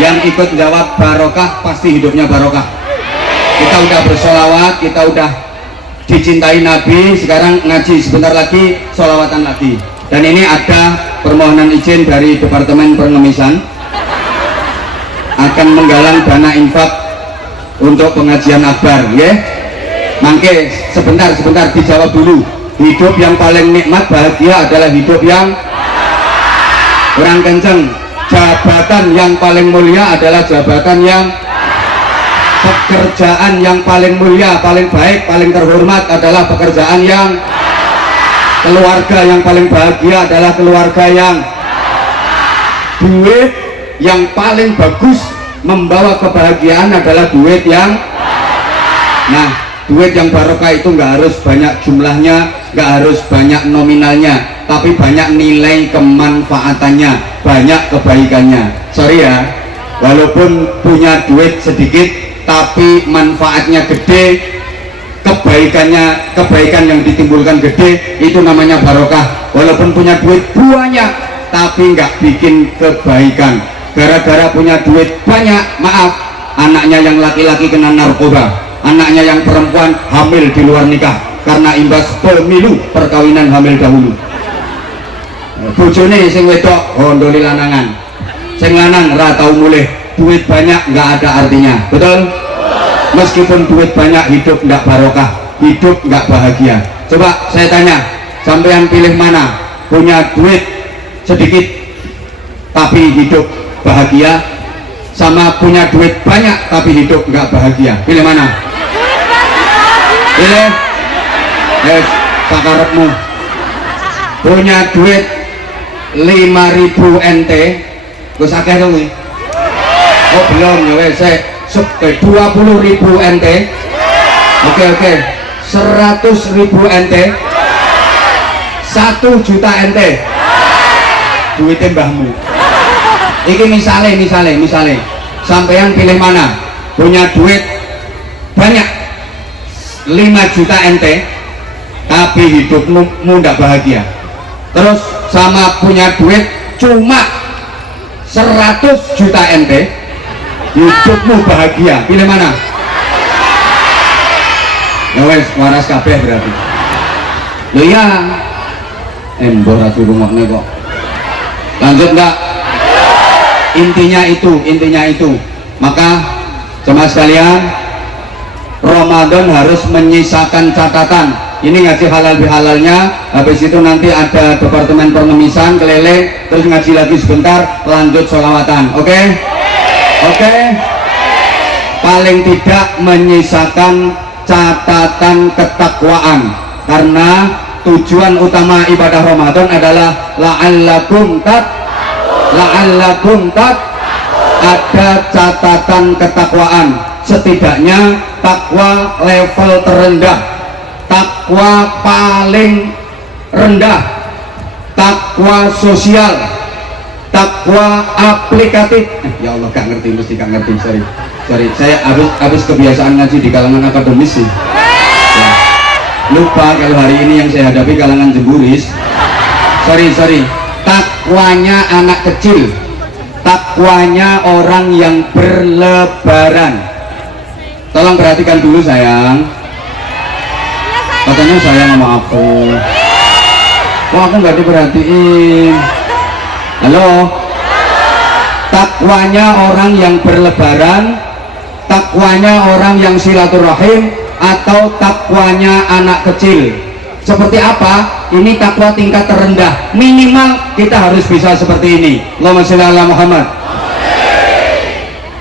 Yang ikut jawab barokah pasti hidupnya barokah. Kita udah bersolawat, kita udah dicintai Nabi, sekarang ngaji sebentar lagi, solawatan lagi. Dan ini ada permohonan izin dari Departemen Pengemisan akan menggalang dana infak untuk pengajian akbar, ya. Mangke sebentar dijawab dulu. Hidup yang paling nikmat bahagia adalah hidup yang kurang kenceng. Jabatan yang paling mulia adalah jabatan yang, pekerjaan yang paling mulia, paling baik, paling terhormat adalah pekerjaan yang, keluarga yang paling bahagia adalah keluarga yang, duit yang paling bagus membawa kebahagiaan adalah duit yang, nah duit yang barokah itu nggak harus banyak jumlahnya, nggak harus banyak nominalnya, tapi banyak nilai kemanfaatannya, banyak kebaikannya. Sorry ya, walaupun punya duit sedikit tapi manfaatnya gede, kebaikan yang ditimbulkan gede, itu namanya barokah. Walaupun punya duit banyak tapi nggak bikin kebaikan, gara-gara punya duit banyak, maaf, anaknya yang laki-laki kena narkoba, anaknya yang perempuan hamil di luar nikah karena imbas pemilu perkawinan hamil dahulu. Bojone sing wedok gondoli lanangan, sing lanang ra tau mulih. Duit banyak nggak ada artinya, betul? Meskipun duit banyak, hidup nggak barokah, hidup nggak bahagia. Coba saya tanya, sampean pilih mana? Punya duit sedikit tapi hidup bahagia, sama punya duit banyak tapi hidup nggak bahagia? Pilih mana? Pilih sakarepmu. Punya duit 5.000 NT wis akeh to kuwi. Oh belum ya wes, 20.000 NT. Oke 100.000 NT, 1 juta NT duitnya mbahmu. Iki misale sampean pilih mana? Punya duit banyak 5 juta NT tapi hidupmu nggak bahagia, terus sama punya duit cuma 100 juta NT hidupmu bahagia, pilih mana? Ya wes, waras kabeh berarti. Loh iya, embor atuh rungokne kok. Lanjut enggak? Intinya itu. Maka jemaah sekalian, Ramadan harus menyisakan catatan. Ini ngaji halal bihalalnya, habis itu nanti ada Departemen Pengemisan keliling, terus ngaji lagi sebentar, lanjut sholawatan. Oke? Paling tidak menyisakan catatan ketakwaan, karena tujuan utama ibadah Ramadan adalah la'allakum ada catatan ketakwaan, setidaknya takwa level terendah, takwa paling rendah, takwa sosial, takwa aplikatif. Ya Allah, gak ngerti, sorry saya habis kebiasaan ngaji di kalangan akademis sih ya. Lupa kalau hari ini yang saya hadapi kalangan jemburis. Sorry, takwanya anak kecil, takwanya orang yang berlebaran. Tolong perhatikan dulu sayang, katanya sayang sama aku. Kok aku nggak diperhatiin? Halo? Takwanya orang yang berlebaran, takwanya orang yang silaturahim, atau takwanya anak kecil? Seperti apa? Ini takwa tingkat terendah. Minimal kita harus bisa seperti ini. Allahumma sholli ala Muhammad.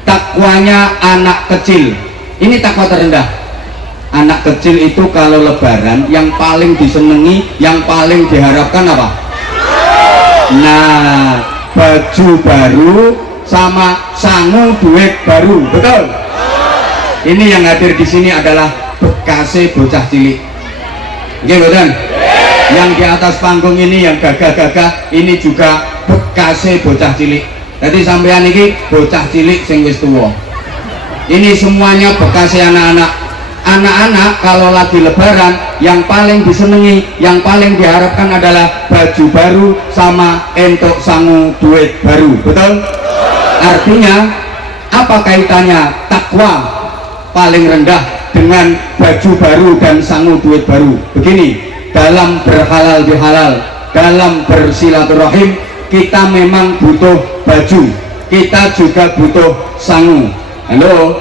Takwanya anak kecil, ini takwa terendah. Anak kecil itu kalau lebaran yang paling disenangi, yang paling diharapkan apa? Nah, baju baru sama sangu duit baru, betul? Ini yang hadir di sini adalah bekasnya bocah cilik. Oke, betul? Yang di atas panggung ini yang gagah-gagah, ini juga bekasnya bocah cilik. Jadi sampean ini bocah cilik sing wis tuwa. Ini semuanya bekasnya anak-anak. Anak-anak kalau lagi lebaran yang paling disenangi, yang paling diharapkan adalah baju baru sama entuk sangu duit baru, betul? Artinya Apa kaitannya takwa paling rendah dengan baju baru dan sangu duit baru? Begini, dalam berhalal bihalal, dalam bersilaturahim, kita memang butuh baju, kita juga butuh sangu. Halo?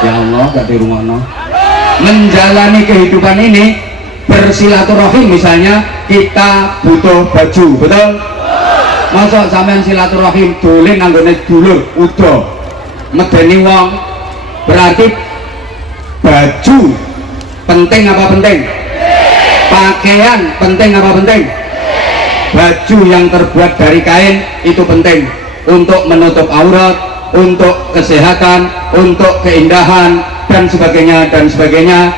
Ya Allah, gak di rumah no. Menjalani kehidupan ini, bersilaturahim misalnya, kita butuh baju, betul? Masa sampean silaturahim dolen nanggone dulur udah medeni wong, berarti baju penting apa penting? Pakaian penting apa penting? Baju yang terbuat dari kain itu penting untuk menutup aurat, untuk kesehatan, untuk keindahan dan sebagainya.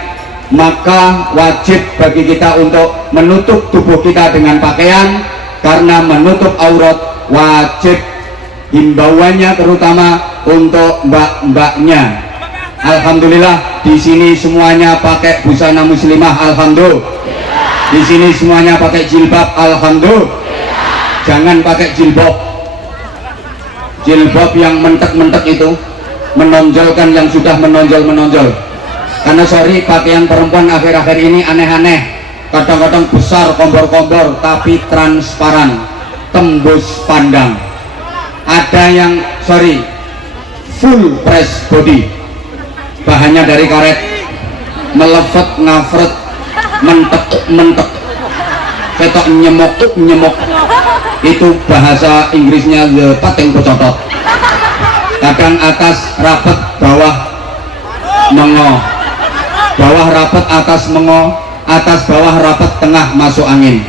Maka wajib bagi kita untuk menutup tubuh kita dengan pakaian, karena menutup aurat wajib, himbauannya terutama untuk mbak-mbaknya. Alhamdulillah di sini semuanya pakai busana muslimah, alhamdulillah. Di sini semuanya pakai jilbab, alhamdulillah. Jangan pakai jilbab yang mentek-mentek itu, menonjolkan yang sudah menonjol. Karena sorry, pakaian perempuan akhir-akhir ini aneh-aneh, kadang-kadang besar, kombor-kombor, tapi transparan, tembus pandang. Ada yang sorry, full press body, bahannya dari karet, melefet, ngafret, mentek, ketok nyemok, itu bahasa Inggrisnya the pateng pecotot. Kadang atas rapet, bawah mengo, bawah rapet, atas mengo, atas bawah rapet, tengah masuk angin.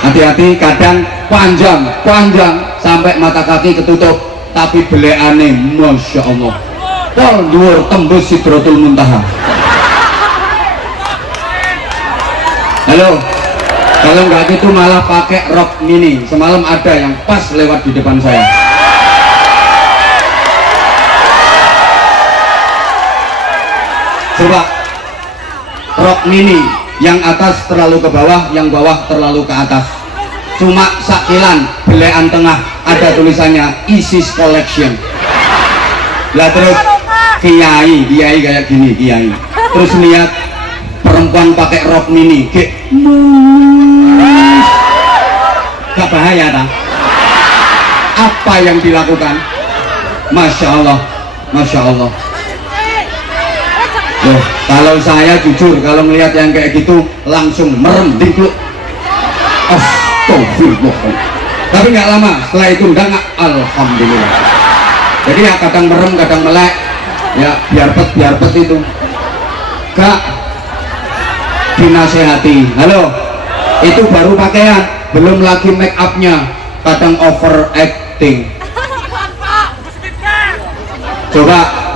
Hati-hati, kadang panjang sampai mata kaki ketutup, tapi beleane masya Allah pol dhuwur tembus Sidratul Muntaha. Halo, kalau nggak gitu malah pakai rok mini. Semalam ada yang pas lewat di depan saya. Coba rok mini, yang atas terlalu ke bawah, yang bawah terlalu ke atas, cuma sakilan belean tengah ada tulisannya ISIS Collection. Lah terus kiai kayak gini, kiai terus lihat perempuan pakai rok mini, gak bahaya tak? Apa yang dilakukan? Masya Allah. Loh, kalau saya jujur, kalau melihat yang kayak gitu langsung merem dingkluk. Astagfirullah. Tapi nggak lama setelah itu udah nggak, alhamdulillah. Jadi ya kadang merem, kadang melek, ya biar pet itu. Kak, dinasehati. Halo, itu baru pakaian, belum lagi make upnya, kadang overacting. Coba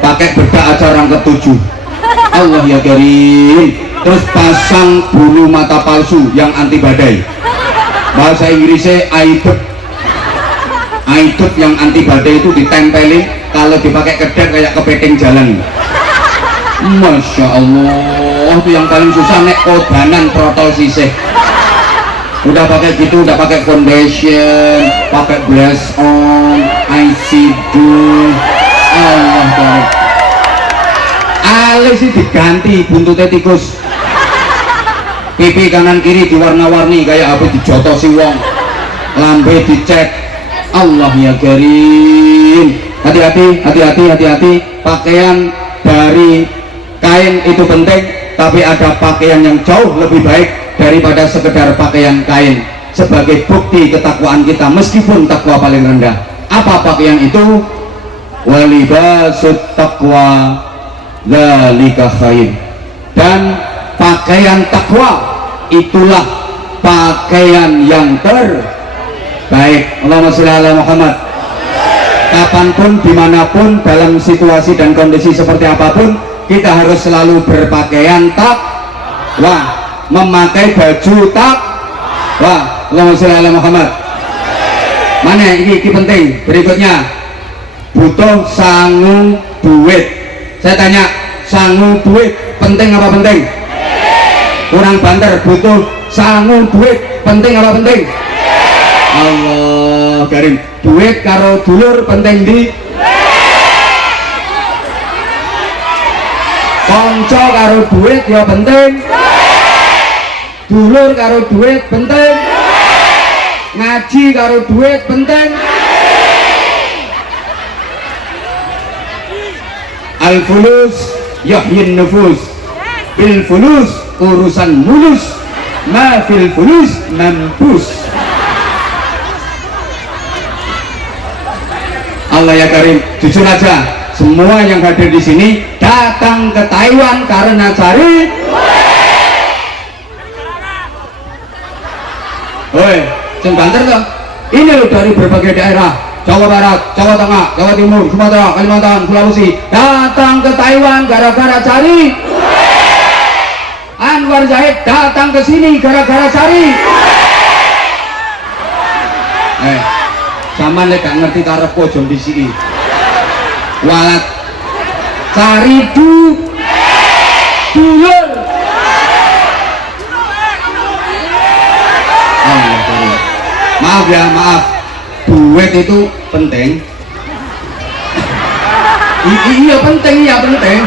pakai bedak aja orang ketujuh, Allah ya karim. Terus pasang bulu mata palsu yang anti badai, bahasa Inggrisnya aidut yang anti badai, itu ditempelin, kalau dipakai kedek kayak kepiting jalan. Masya Allah, itu yang paling susah nek kodanan protol sisih. Udah pakai gitu, udah pakai foundation, pakai blush on, eyeshadow, Allah Tuhan. Alis sih diganti buntutnya tikus, pipi kanan kiri diwarna-warni kayak apa dijotosi wong, lambe dicek. Allah ya karim. Hati-hati. Pakaian dari kain itu penting, tapi ada pakaian yang jauh lebih baik daripada sekedar pakaian kain, sebagai bukti ketakwaan kita meskipun takwa paling rendah. Apa pakaian itu? Walibasut taqwa dzalika khair. Dan pakaian takwa itulah pakaian yang terbaik. Allahumma sholli ala Muhammad. Kapanpun, dimanapun, dalam situasi dan kondisi seperti apapun, kita harus selalu berpakaian takwa, memakai baju takwa. Allahumma sholli ala Muhammad. Mana ini penting. Berikutnya, butuh sangu duit. Saya tanya, sangu duit penting apa penting? Kurang banter, butuh sangu duit penting apa penting? Allah karim. Duit karo dulur penting di kanca karo duit ya penting, dulur karo duit penting, ngaji karo duit penting. Al-fulus yahyin nufus, bil fulus urusan mulus, ma fil fulus mampus. Allah ya Karim, jujur aja, semua yang hadir di sini datang ke Taiwan karena cari. Woi, sing banter toh. Ini loh dari berbagai daerah, Jawa Barat, Jawa Tengah, Jawa Timur, Sumatera, Kalimantan, Sulawesi, datang ke Taiwan gara-gara cari. Anwar Zahid datang ke sini gara-gara cari. Sama nek gak ngerti karep ojo disiki. Walat cari dulur. Maaf ya, maaf. Duit itu penting. Iya penting, iya penting.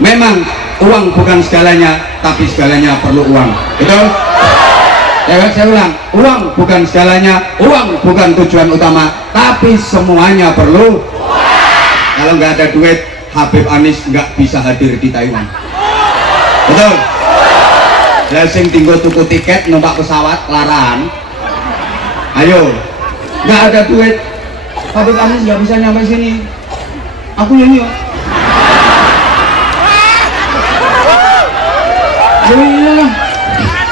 Memang uang bukan segalanya, tapi segalanya perlu uang. Betul? Ya, saya ulang, uang bukan segalanya, uang bukan tujuan utama, tapi semuanya perlu. Kalau nggak ada duit, Habib Anies nggak bisa hadir di Taiwan. Betul? Sing tinggal tuku tiket numpak pesawat laran. Ayo, nggak ada duit, Habib Anies nggak bisa nyampe sini. Aku yang yuk. Iya,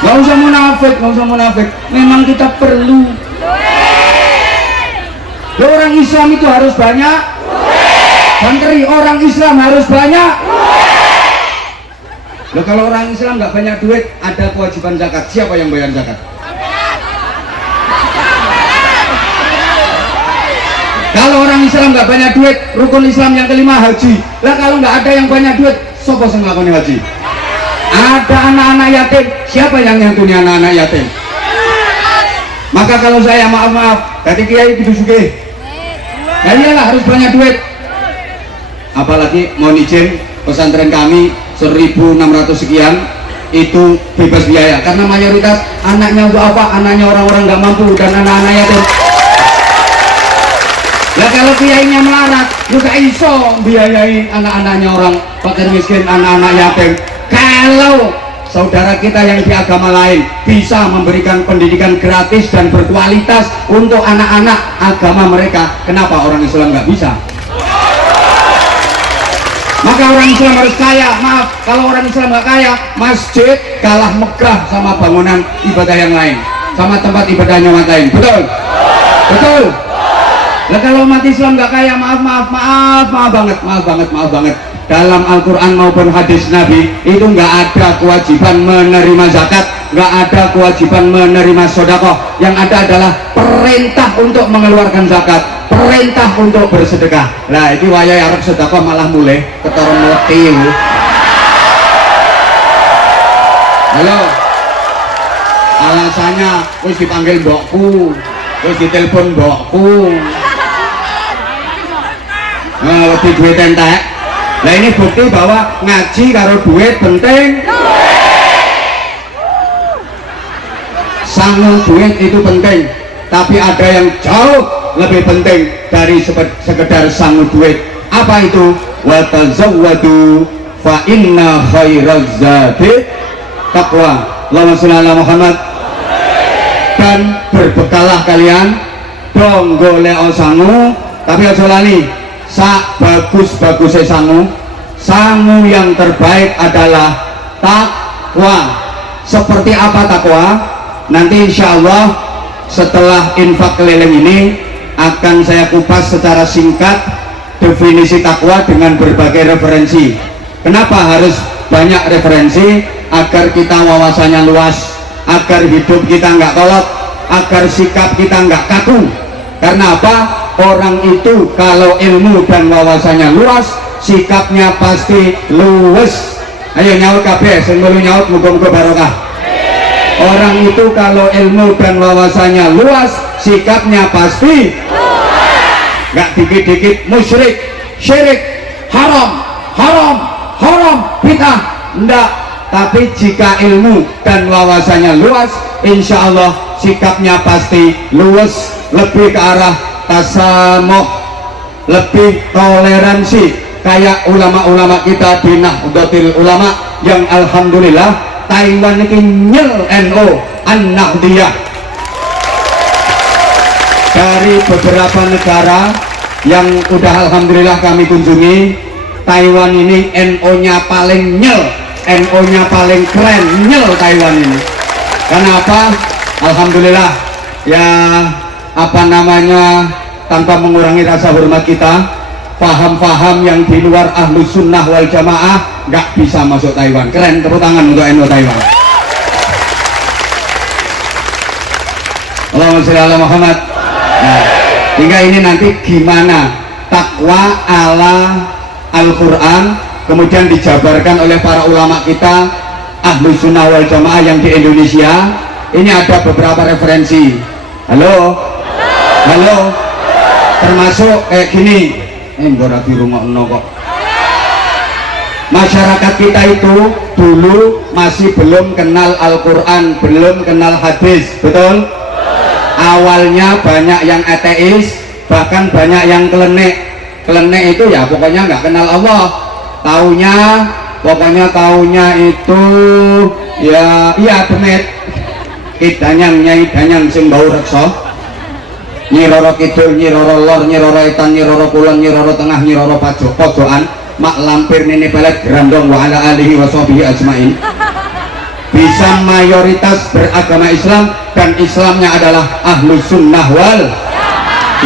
nggak usah munafik, nggak usah munafik. Memang kita perlu. Ya, orang Islam itu harus banyak. Santri orang Islam harus banyak. Loh, kalau orang Islam nggak banyak duit, ada kewajiban zakat. Siapa yang bayar zakat? Kalau orang Islam nggak banyak duit, rukun Islam yang kelima haji. Lah kalau nggak ada yang banyak duit, siapa yang melakukan haji? Ada anak-anak yatim, siapa yang nyantuni anak-anak yatim? Maka kalau saya maaf, dari kiai gitu juga. Ya iyalah harus banyak duit. Apalagi mohon izin, pesantren kami 1.600 sekian itu bebas biaya karena mayoritas anaknya untuk apa? Anaknya orang-orang nggak mampu dan anak-anak yatim. Ya kalau kiainya melarat juga iso biayain anak-anaknya orang fakir miskin, anak-anak yatim. Kalau saudara kita yang di agama lain bisa memberikan pendidikan gratis dan berkualitas untuk anak-anak agama mereka, kenapa orang Islam nggak bisa? Maka orang Islam harus kaya. Maaf, kalau orang Islam nggak kaya, masjid kalah megah sama bangunan ibadah yang lain, sama tempat ibadahnya umat lain. Betul? Betul? Nah, kalau umat Islam nggak kaya, maaf banget. Dalam Al-Quran maupun hadis Nabi itu nggak ada kewajiban menerima zakat, nggak ada kewajiban menerima sedekah. Yang ada adalah perintah untuk mengeluarkan zakat, perintah untuk bersedekah. Nah, itu wayai arep sedekah malah mulai ketoron mleti. Halo, alasannya wis dipanggil mbokku, wis ditelepon mbokku. Nah, lebih duit entek. Nah, ini bukti bahwa ngaji karo duit penting. Sangu duit itu penting, tapi ada yang jauh lebih penting dari sekedar sangu duit. Apa itu? Wa tazawwadu fa inna khairaz zadi taqwa. Allahumma sholli ala Muhammad. Dan berbekalah kalian dong golek sangu, tapi aja lali sak bagus-bagusnya sangu yang terbaik adalah takwa. Seperti apa takwa? Nanti insya Allah setelah infak keliling ini akan saya kupas secara singkat definisi takwa dengan berbagai referensi. Kenapa harus banyak referensi? Agar kita wawasannya luas, agar hidup kita nggak kolot, agar sikap kita nggak kaku. Karena apa? Orang itu kalau ilmu dan wawasannya luas, sikapnya pasti luwes. Ayo nyaut kabeh, sing melu nyaut muga-muga barokah. Orang itu kalau ilmu dan wawasannya luas, sikapnya pasti nggak dikit-dikit musyrik, syirik, haram, haram, bid'ah, enggak. Tapi jika ilmu dan wawasannya luas, insya Allah sikapnya pasti luwes, lebih ke arah tasamuh, lebih toleransi kayak ulama-ulama kita di Nahdlatul Ulama yang alhamdulillah Taiwan ini nyel NO An-Nahdliyah. Dari beberapa negara yang udah alhamdulillah kami kunjungi, Taiwan ini NO-nya paling nyel, NO-nya paling keren, nyel Taiwan ini. Kenapa? Alhamdulillah ya, apa namanya, tanpa mengurangi rasa hormat kita, paham-paham yang di luar Ahlus Sunnah wal Jamaah nggak bisa masuk Taiwan. Keren, tepuk tangan untuk NO Taiwan. Allahumma sholli ala Muhammad. Nah, hingga ini nanti gimana takwa ala Al-Quran kemudian dijabarkan oleh para ulama kita Ahlus Sunnah wal Jamaah yang di Indonesia. Ini ada beberapa referensi. Halo, halo, termasuk kayak gini. Enggak di rumah kok. Masyarakat kita itu dulu masih belum kenal Al-Quran, belum kenal hadis, betul? Awalnya banyak yang ateis, bahkan banyak yang klenek. Klenek itu ya pokoknya nggak kenal Allah. Taunya itu ya iya demet. Nyai danyang sing bau reksa. Nyi Roro Kidul, Nyi Roro Lor, Nyi Roro Etan, Nyi Roro Kulon, Nyi Roro Tengah, Nyi Roro Pojokan, mak lampir nini pelet grandong wa ala alihi wa sahbihi ajmain. Bisa mayoritas beragama Islam dan Islamnya adalah Ahlus Sunnah wal.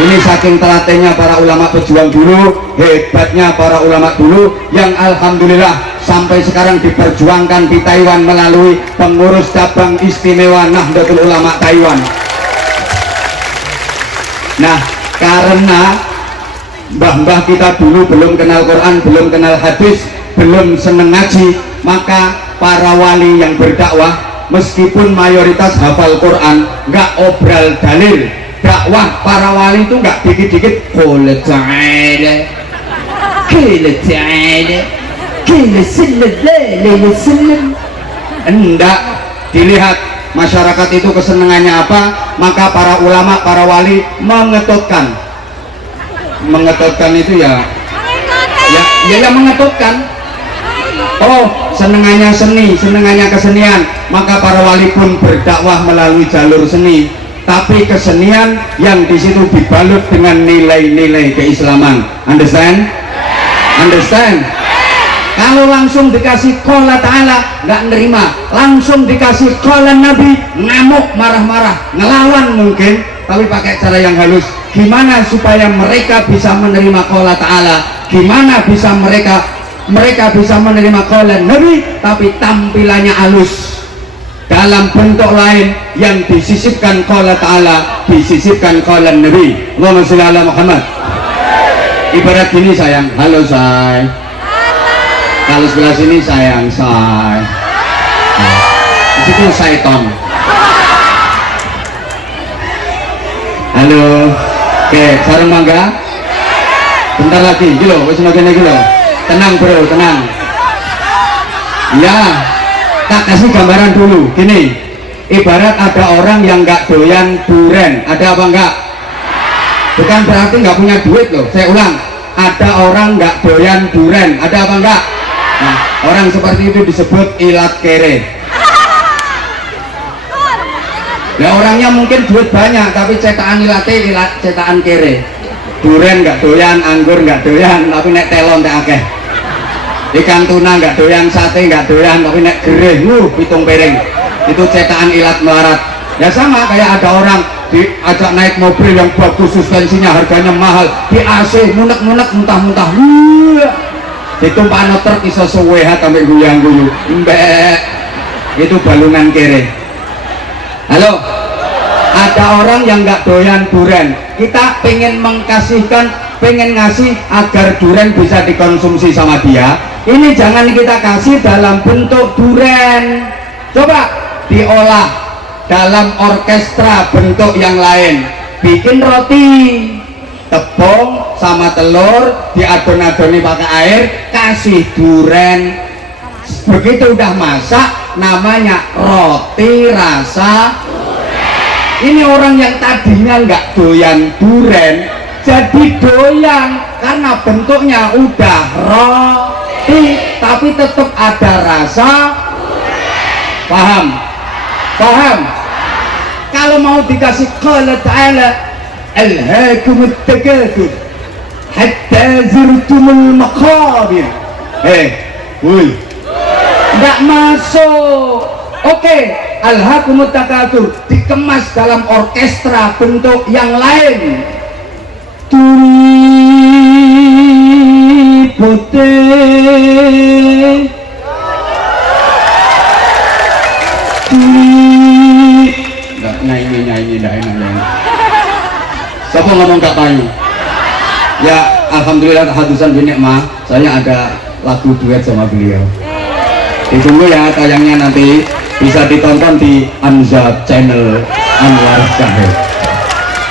Ini saking telatennya para ulama pejuang dulu, hebatnya para ulama dulu yang alhamdulillah sampai sekarang diperjuangkan di Taiwan melalui pengurus cabang istimewa Nahdlatul Ulama Taiwan. Nah, karena mbah-mbah kita dulu belum kenal Quran, belum kenal hadis, belum seneng ngaji, maka para wali yang berdakwah meskipun mayoritas hafal Quran, nggak obral dalil, dakwah para wali itu nggak dikit-dikit qul ta'ala qul ta'ala qul sallallahu alaihi wasallam. Enggak, dilihat masyarakat itu kesenangannya apa, maka para ulama, para wali mengetutkan itu ya mengetutkan. Oh, senengannya seni, senengannya kesenian, maka para wali pun berdakwah melalui jalur seni, tapi kesenian yang di situ dibalut dengan nilai-nilai keislaman. Understand? Kalau langsung dikasih qala ta'ala nggak nerima, langsung dikasih qala Nabi ngamuk, marah-marah, ngelawan mungkin, tapi pakai cara yang halus. Gimana supaya mereka bisa menerima qala ta'ala? Gimana bisa mereka bisa menerima qala Nabi tapi tampilannya halus dalam bentuk lain yang disisipkan qala ta'ala, disisipkan qala Nabi. Allahumma sholli ala Muhammad. Ibarat gini sayang, halo say. Kalau sebelah sini sayang say, di situ syaiton. Halo, oke, sarung mangga. Bentar lagi, gitu loh, wes nogene gitu loh. Tenang bro, tenang. Ya, tak kasih gambaran dulu. Gini, ibarat ada orang yang nggak doyan duren, ada apa enggak? Bukan berarti nggak punya duit loh. Saya ulang, ada orang nggak doyan duren, ada apa enggak? Nah, orang seperti itu disebut ilat kere. Ya orangnya mungkin duit banyak, tapi cetakan ilatnya ilat cetakan kere. Duren nggak doyan, anggur nggak doyan, tapi nek telon tak akeh. Ikan tuna nggak doyan, sate nggak doyan, tapi nek gereh, pitung piring. Itu cetakan ilat melarat. Ya sama kayak ada orang diajak naik mobil yang bagus, suspensinya harganya mahal, di AC munek-munek, muntah-muntah. Ditumpah truk iso suwehat sampai guyang-guyu. Mbak, itu balungan kere. Halo, ada orang yang nggak doyan duren. Kita pengen mengkasihkan, pengen ngasih agar duren bisa dikonsumsi sama dia. Ini jangan kita kasih dalam bentuk duren. Coba diolah dalam orkestra bentuk yang lain. Bikin roti, tepung sama telur diadon-adoni pakai air, kasih duren. Begitu udah masak namanya roti rasa duren. Ini orang yang tadinya nggak doyan duren jadi doyan karena bentuknya udah roti tapi tetap ada rasa duren. Paham? Paham? Kalau mau dikasih qala ta'ala alhaakumut takatsur hatta zurtumul maqabir. Woi, nggak masuk. Oke, alhaakumut takatsur dikemas dalam orkestra bentuk yang lain. Turi putih, turi nggak nyanyi nggak enak. Siapa ngomong gak payu? Ya, alhamdulillah kehadusan bin Nikmah, saya ada lagu duet sama beliau. Ditunggu ya tayangnya nanti, bisa ditonton di Anza channel Anwar Syahid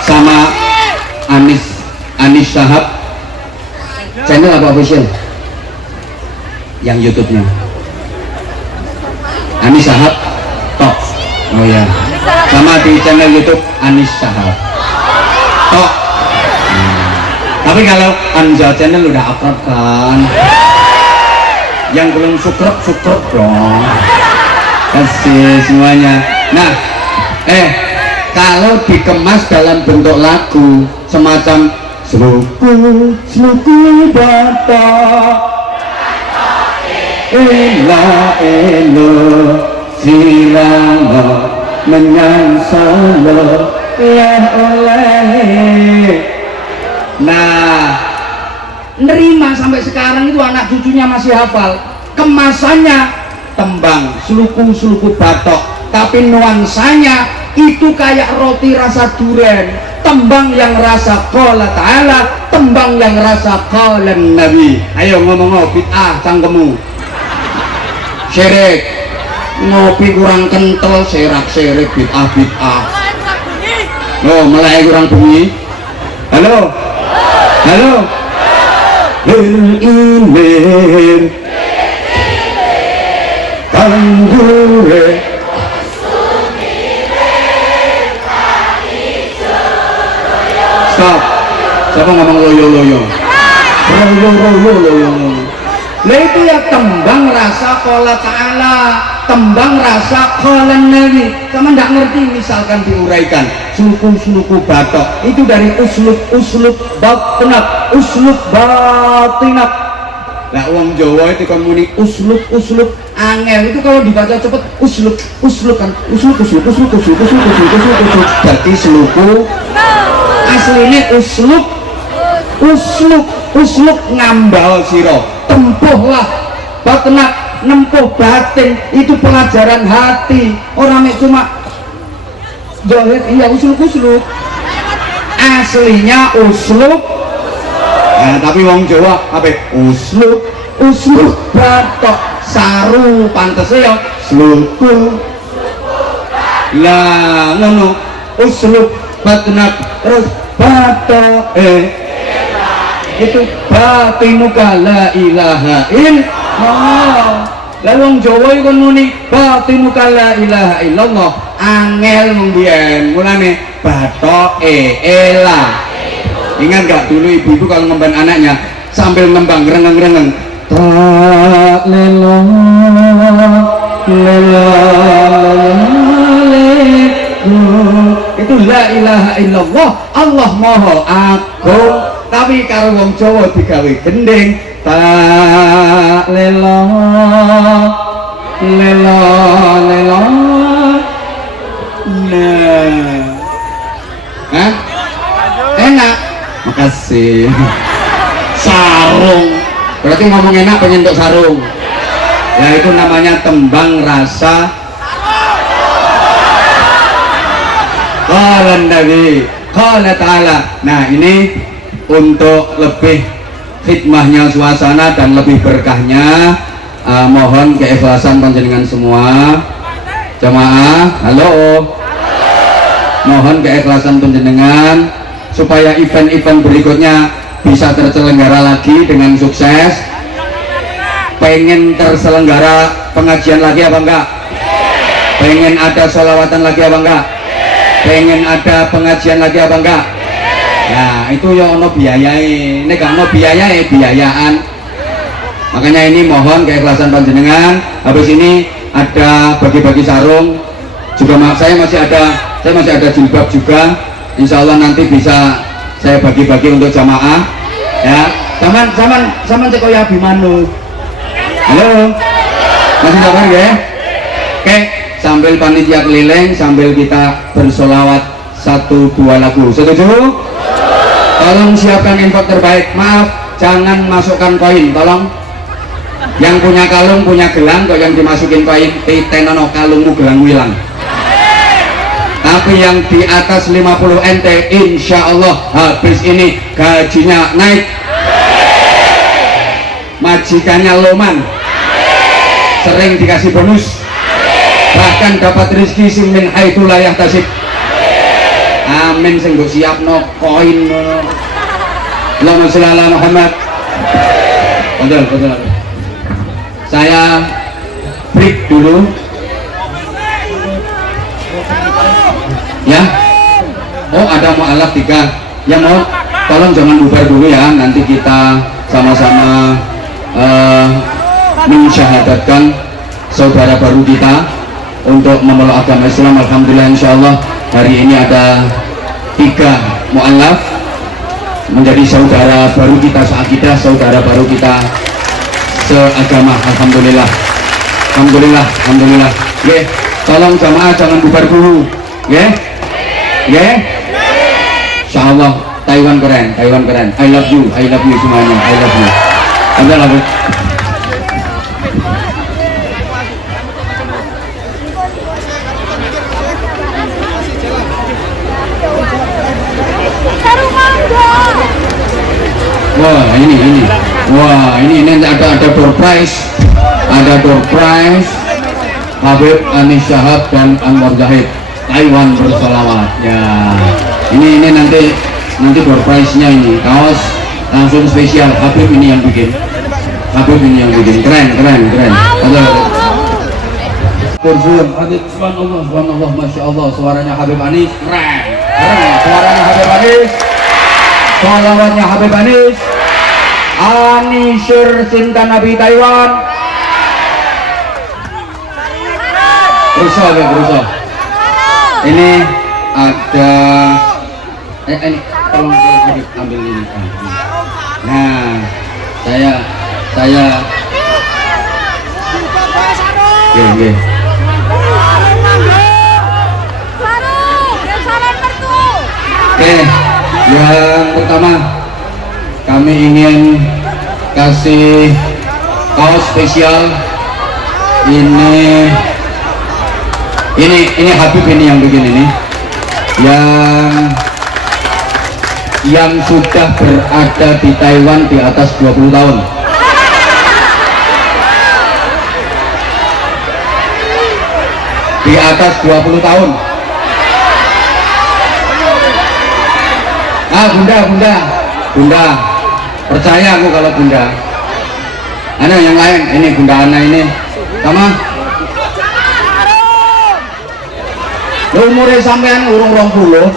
sama Anis Shahab channel apa official? Yang YouTube-nya Anis Shahab tok. Oh ya, sama di channel YouTube Anis Shahab tok. Tapi kalau Anza channel udah akrab kan, yang belum subscribe dong, kasih semuanya. Nah, kalau dikemas dalam bentuk lagu semacam sluku bata elo silama menyansalo ya oleh. Nah, nerima sampai sekarang itu anak cucunya masih hafal. Kemasannya tembang sluku batok, tapi nuansanya itu kayak roti rasa duren, tembang yang rasa qala ta'ala, tembang yang rasa qala nabi. Ayo ngomong bid'ah cangkemmu. Syirik, ngopi kurang kental, serak-serik, bid'ah. Oh, mulai kurang bunyi. Halo. Imin kanggure stop. Siapa ngomong loyo? Lah itu ya tembang rasa qala ta'ala, tembang rasa qala nabi. Kamu nggak ngerti, misalkan diuraikan sluku batok itu dari uslub batinat. Lah wong Jawa itu kan muni uslub angel itu kalau dibaca cepet uslub kan uslub berarti sluku aslinya uslub ngambal siro, tempuhlah batinat, nempuh batin, itu pelajaran hati. Orang cuma jahit, iya uslub aslinya uslub. Nah, tapi wong Jawa apa? Uslub batok saru pantese ya sluku. Lah ngono uslub batnat terus batok itu batinuka la ilaha illallah. Lah wong Jawa iku muni batinuka la ilaha illallah angel mbiyen, mulane batoke elah. Ingat gak dulu ibu-ibu kalau ngemban anaknya sambil ngembang rengeng tak lelo itu la ilaha illallah Allah maha agung. Tapi karo wong Jawa digawe gending tak lelo nah enak. Makasih. Sarung berarti ngomong enak pengen untuk sarung ya, itu namanya tembang rasa qala nabi qala ta'ala. Nah, ini untuk lebih khidmahnya suasana dan lebih berkahnya, mohon keikhlasan panjenengan semua jamaah. Halo, mohon keikhlasan panjenengan supaya event-event berikutnya bisa terselenggara lagi dengan sukses. Pengen terselenggara pengajian lagi apa enggak? Pengen ada sholawatan lagi apa enggak? Pengen ada pengajian lagi apa enggak? Nah itu ya ono biayai, ini gak ono biayai, biayaan. Makanya ini mohon keikhlasan panjenengan. Habis ini ada bagi-bagi sarung juga, saya masih ada jilbab juga. Insya Allah nanti bisa saya bagi-bagi untuk jamaah ya. Zaman cek koyo Abimanu. Halo, masih sabar ya? Oke, sambil panitia keliling, sambil kita bersolawat 1-2 lagu. Setuju? Tolong siapkan infak terbaik. Maaf, jangan masukkan koin, tolong. Yang punya kalung, punya gelang, kok yang dimasukin koin, titenono kalungmu gelang wilang. Tapi yang di atas 50 NT, insya Allah habis ini gajinya naik, majikannya loman, sering dikasih bonus, bahkan dapat rezeki sing min haitsu la yahtasib. Amin. Sing mbok siapno koin ngono. Allahumma sholli ala Muhammad. Betul. Saya break dulu ya. Oh ada mu'alaf 3 ya, mau tolong jangan bubar dulu ya, nanti kita sama-sama mensyahadatkan saudara baru kita untuk memeluk agama Islam. Alhamdulillah, insyaallah hari ini ada 3 mu'alaf menjadi saudara baru kita seakidah, saudara baru kita seagama. Alhamdulillah. Oke, tolong jamaah jangan bubar dulu ya. Insyaallah Taiwan keren. I love you semuanya. I love you. Alhamdulillah. Wah ini ada door prize Habib Anis Syahab dan Anwar Zahid Taiwan bersolawat ya. Ini nanti door prize nya ini kaos langsung spesial Habib ini yang bikin. Keren. Kursun Habib, subhanallah, masya Allah, suaranya Habib Anis keren. Suaranya Habib Anis, sholawatnya Habib Anis. Anisir cinta Nabi Taiwan. Berusaha. Ini ada ini tolong ambil ini. Nah, saya oke. Oke, yang pertama kami ingin kasih kaos spesial. Ini Habib ini yang bikin ini, yang sudah berada di Taiwan di atas 20 tahun. Di atas 20 tahun. Bunda, percaya aku kalau Bunda. Ada yang lain, ini Bunda Ana ini sama. Umurnya sampean urung 20.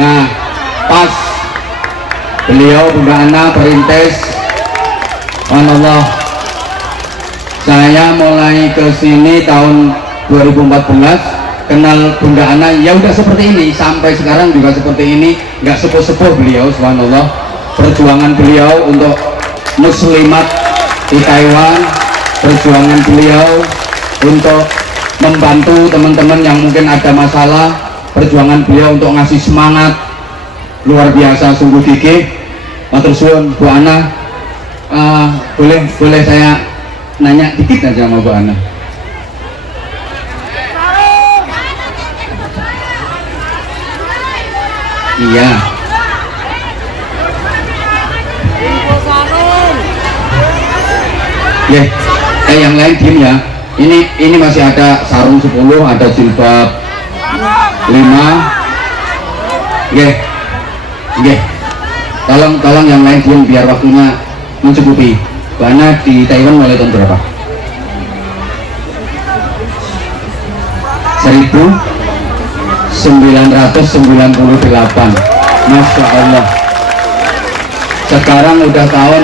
Nah, pas beliau Bunda Ana perintis, Allah, saya mulai ke sini tahun 2014. Kenal Bunda Ana ya udah seperti ini, sampai sekarang juga seperti ini, nggak sepuh-sepuh beliau, subhanallah. Perjuangan beliau untuk muslimat di Taiwan, perjuangan beliau untuk membantu teman-teman yang mungkin ada masalah, perjuangan beliau untuk ngasih semangat luar biasa, sungguh gigih. Matur suwun Bu Ana. Boleh saya nanya dikit aja sama Bu Ana? Iya. Yang lain diem ya. Ini masih ada sarung 10, ada jilbab 5. Nggih. Nggih. Tolong yang lain diam biar waktunya mencukupi. Karena di Taiwan mulai tahun berapa? 1998. Masya Allah. Sekarang udah tahun.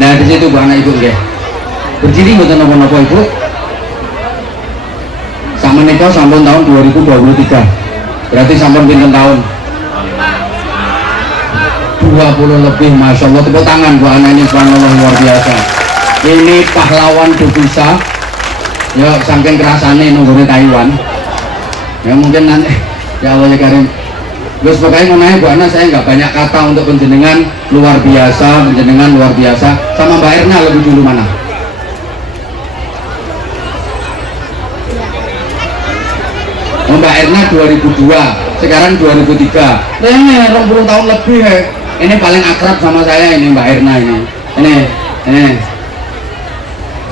Nah di situ Bu anak ibu nggih. Berdiri mboten napa-napa ibu. Sama nikah sampun tahun 2023. Berarti sampun pinten tahun? 20 lebih. Masya Allah. Tepuk tangan Bu anak ini, subhanallah, luar biasa. Ini pahlawan devisa. Ya saking kerasane nunggune Taiwan. Ya mungkin nanti ya Allah ya Karim. Terus pokoknya mengenai Bu Ana, saya nggak banyak kata untuk penjenengan luar biasa, sama Mbak Erna lebih dulu mana? Oh, Mbak Erna 2002, sekarang 2003. Ini 20 tahun lebih ya. Ini paling akrab sama saya ini Mbak Erna ini. Ini.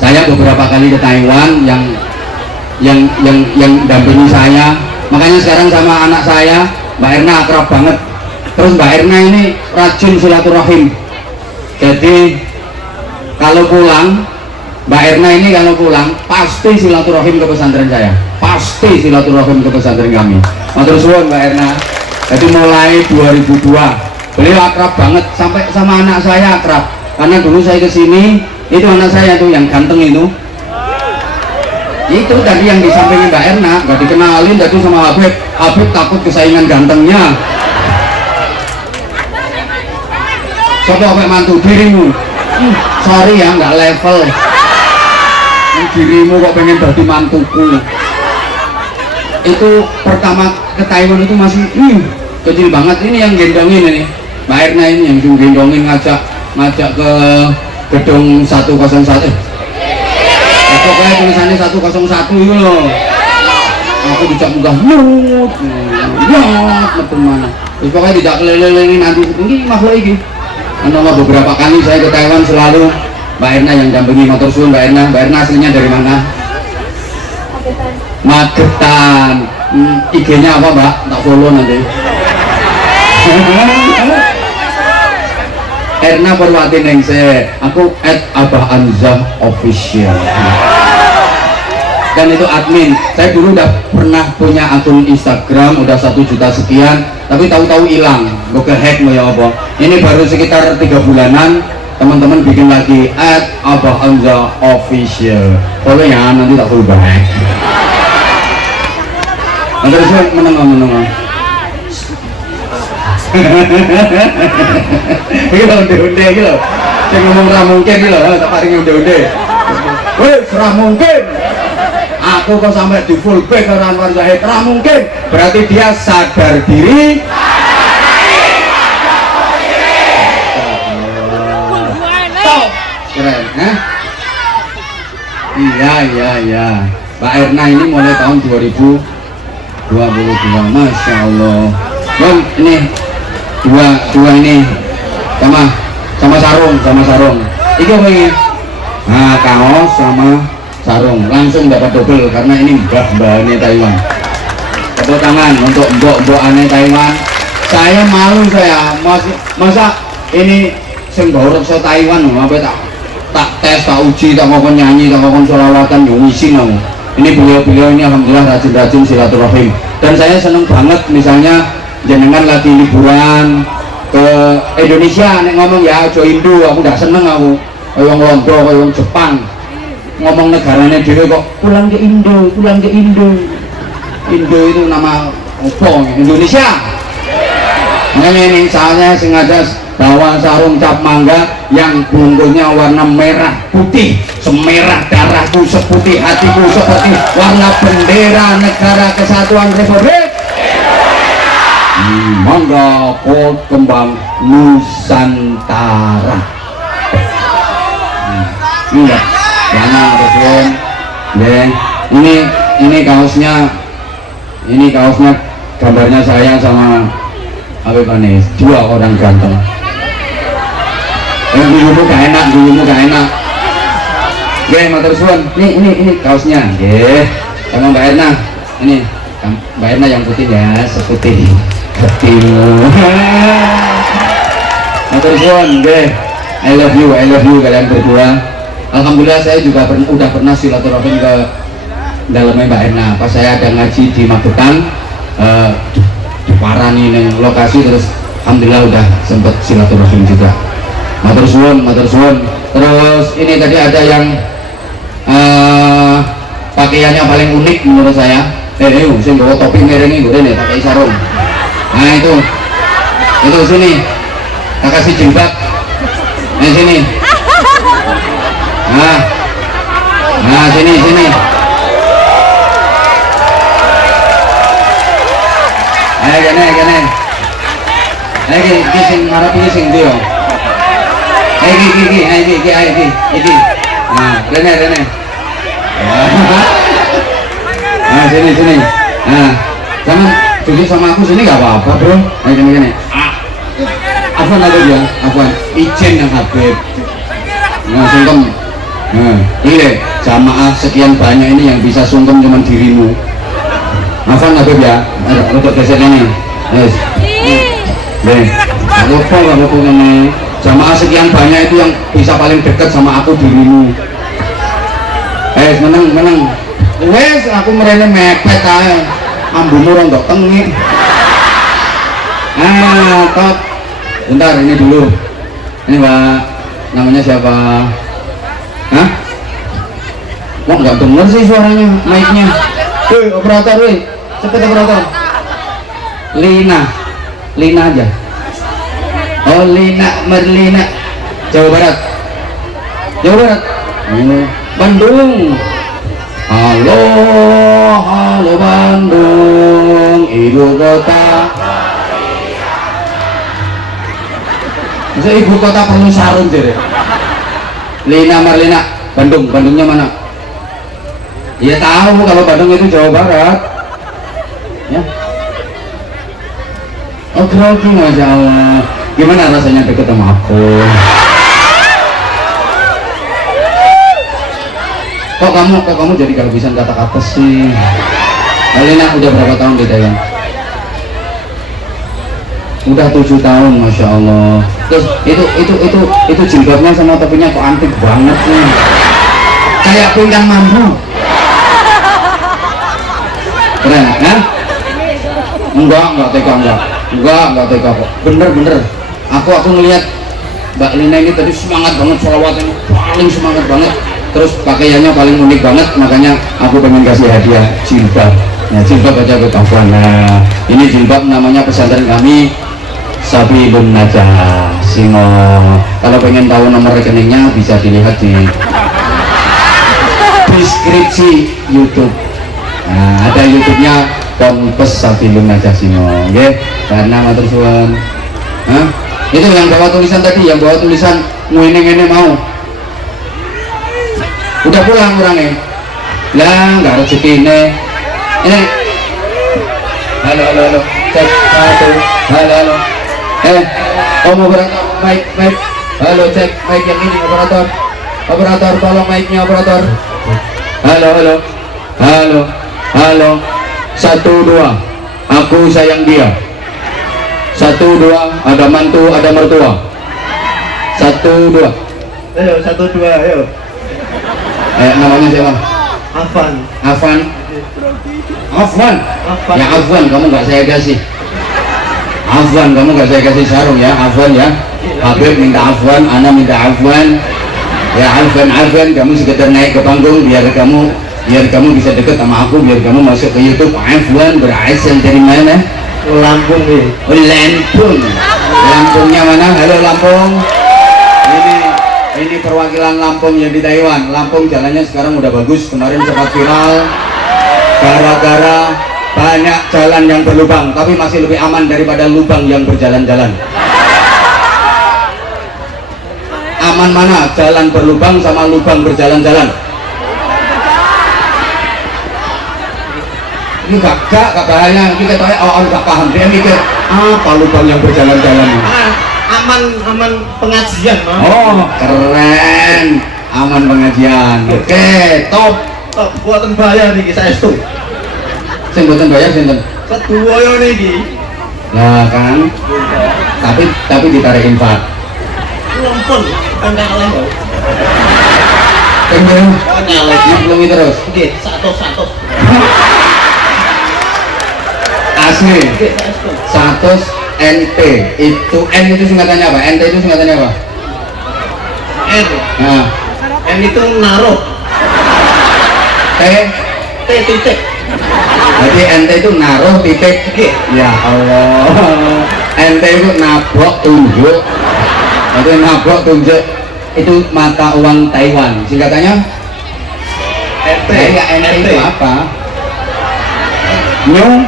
Saya beberapa kali ke Taiwan yang dampingi saya. Makanya sekarang sama anak saya Mbak Erna akrab banget. Terus Mbak Erna ini rajin silaturahim. Jadi kalau pulang Mbak Erna ini kalau pulang pasti silaturahim ke pesantren saya. Pasti silaturahim ke pesantren kami. Matur suwun Mbak Erna. Jadi mulai 2002 beliau akrab banget, sampai sama anak saya akrab. Karena dulu saya kesini itu anak saya tuh yang ganteng itu tadi yang di sampingnya Mbak Erna nggak dikenalin tadi sama Habib takut kesaingan gantengnya. Coba sampai mantu dirimu, sorry ya nggak level. Dirimu kok pengen jadi mantuku. Itu pertama ke Taiwan itu masih kecil banget. Ini yang gendongin ini Mbak Erna, ini yang gendongin ngajak ke gedung 101. Pokoknya tulisannya 101 itu loh. Aku dijak munggah nyut mana. Terus pokoknya tidak keliling nanti ini makhluk ini. Karena beberapa kali saya ke Taiwan selalu Mbak Erna yang dampingi. Motor suun Mbak Erna. Mbak Erna aslinya dari mana? Magetan. IG-nya apa Mbak? Tak follow nanti. Erna Purwati Ningsih, aku @abahanzah official. Dan itu admin. Saya dulu udah pernah punya akun Instagram udah 1 juta sekian, tapi tahu-tahu hilang, gue kehack mau ya apa. Ini baru sekitar 3 bulanan teman-teman bikin lagi @abahanzah official. Follow ya, nanti tak follow back. Nanti terus menengah. Iki lho udah iki lho. Sing ngomong ra mungkin iki lho, tak paringi udah. Wis ra mungkin. Aku kok sampai di full back karo Anwar Zahid, ra mungkin. Berarti dia sadar diri. Keren, Iya. Mbak Erna ini mulai tahun 2022, Masya Allah. Bang, ini dua ini sama sarung. Iki apa ini? Nah, kaos sama sarung langsung dapat double karena ini mbah ini Taiwan. Tepuk tangan untuk mbok aneh Taiwan. Saya malu masa ini sing bawa reksa Taiwan apa tak tes, tak uji, tak ngomong nyanyi, tak ngomong sholawatan, ngisin aku. Ini beliau ini alhamdulillah rajin silaturahim. Dan saya seneng banget misalnya jenengan lagi liburan ke Indonesia, nek ngomong ya aja Indo, aku nggak seneng aku. Kayak wong Londo, kayak wong Jepang, ngomong negaranya dhewe kok pulang ke Indo. Indo itu nama apa? Indonesia. Ini saya sengaja bawa sarung cap mangga yang bungkusnya warna merah putih, semerah darahku, seputih hatiku, seperti warna bendera negara kesatuan Republik mangga pot kembang Nusantara. Iya, mana teman? Ini kaosnya gambarnya saya sama apa nih? 2 orang ganteng. Dulumu gak enak. Oke, matur suwun. Ini kaosnya. Oke, sama Mbak Erna. Ini Mbak Erna yang putih ya, seputih hatimu. Matur suwun nggih. I love you kalian berdua. Alhamdulillah saya juga udah pernah silaturahim ke dalamnya Mbak Erna. Pas saya ada ngaji di Magetan, diparani ning lokasi, terus alhamdulillah udah sempet silaturahim juga. Matur suwun. Terus ini tadi ada yang pakaiannya paling unik menurut saya. Sing bawa topi miring iki nih pakai sarung. Nah itu sini. Tak kasih jilbab. Sini. Nah sini. Gini. Iki sing ngarep iki sing ndi yo? Iki. Nah, rene. Nah, sini. Nah, jangan duduk sama aku sini nggak apa-apa, bro. Gini. Afwan aja ya, Afwan. Ijen yang Habib. Nah, sungkem. Nah, ini jamaah sekian banyak ini yang bisa sungkem cuma dirimu. Afwan Habib ya. Untuk geser ini. Yes. Nih, apa ini? Jamaah sekian banyak itu yang bisa paling dekat sama aku dirimu. Menang. Wes aku merene mepet ae. Ambumu rontok tengi. Top. Bentar ini dulu. Ini Mbak, namanya siapa? Hah? Kok nggak denger sih suaranya, mic-nya? Operator, cepet operator. Lina aja. Oh, Merlina. Jawa Barat. Bandung. Halo Bandung, ibu kota. Masa ibu kota perlu sarung jadi. Merlina, Bandungnya mana? Ya tahu kalau Bandung itu Jawa Barat. Ya. Oke, Masya Allah. Gimana rasanya deket sama aku? Kok kamu jadi kehabisan kata-kata sih? Alina udah berapa tahun di Thailand? Udah 7 tahun, Masya Allah. Terus itu jilbabnya sama topinya kok antik banget nih. Kayak pinggang mampu. Keren, ya? Enggak tega kok. Bener. Aku ngelihat Mbak Lina ini tadi semangat banget sholawatnya, paling semangat banget. Terus pakaiannya paling unik banget, makanya aku pengen kasih hadiah jilbab. Nah, jilbab aja ke Afwan. Nah, ini jilbab namanya pesantren kami Sabilun Najah Singo. Kalau pengen tahu nomor rekeningnya bisa dilihat di deskripsi YouTube. Nah, ada YouTube-nya Ponpes Sabilun Najah Singo. Oke, karena matur suwun. Itu yang bawa tulisan tadi, yang bawa tulisan ngene mau. Udah pulang orangnya. Lah, nggak rezeki ini. Halo. Cek satu. Halo. Mau berangkat mic. Halo, cek mic yang ini operator. Operator, tolong mic-nya operator. Halo. 1, 2. Aku sayang dia. 1, 2. Ada mantu, ada mertua. 1, 2. Ayo, 1, 2, ayo. Namanya siapa? Afwan. Ya Afwan, kamu nggak saya kasih. Sarung ya, Afwan ya. Habib minta Afwan, Ana minta Afwan. Ya Afwan, kamu sekedar naik ke panggung biar kamu bisa deket sama aku, biar kamu masuk ke YouTube. Afwan berasal dari mana? Lampung nih. Lampungnya mana? Halo Lampung. Ini perwakilan Lampung yang di Taiwan. Lampung jalannya sekarang udah bagus, kemarin sempat viral gara-gara banyak jalan yang berlubang, tapi masih lebih aman daripada lubang yang berjalan-jalan. Aman mana? Jalan berlubang sama lubang berjalan-jalan. Ini gak bahaya, kita tahu orang gak paham, dia mikir apa lubang yang berjalan-jalan. Aman pengajian, Mas. Oh, keren. Aman pengajian. Oke, top. Buatan bahaya nih saya itu. Sing mboten bayar sinten? Kedua yo niki. Lah kan. Tapi ditarik infak. Lumpun, kan kalah kok. Pengen Kalah. nyemplungi terus. Nggih, 100. Asli. Nggih, 100. 100 NT. Itu N itu singkatannya apa? NT itu singkatannya apa? N. Nah, N itu naruh. T. T titik. Jadi NT itu naruh titik. Nggih. Ya Allah. NT itu nabok tunjuk. Jadi nabok tunjuk itu mata uang Taiwan. Singkatannya? NT. Enggak, NT itu apa? New.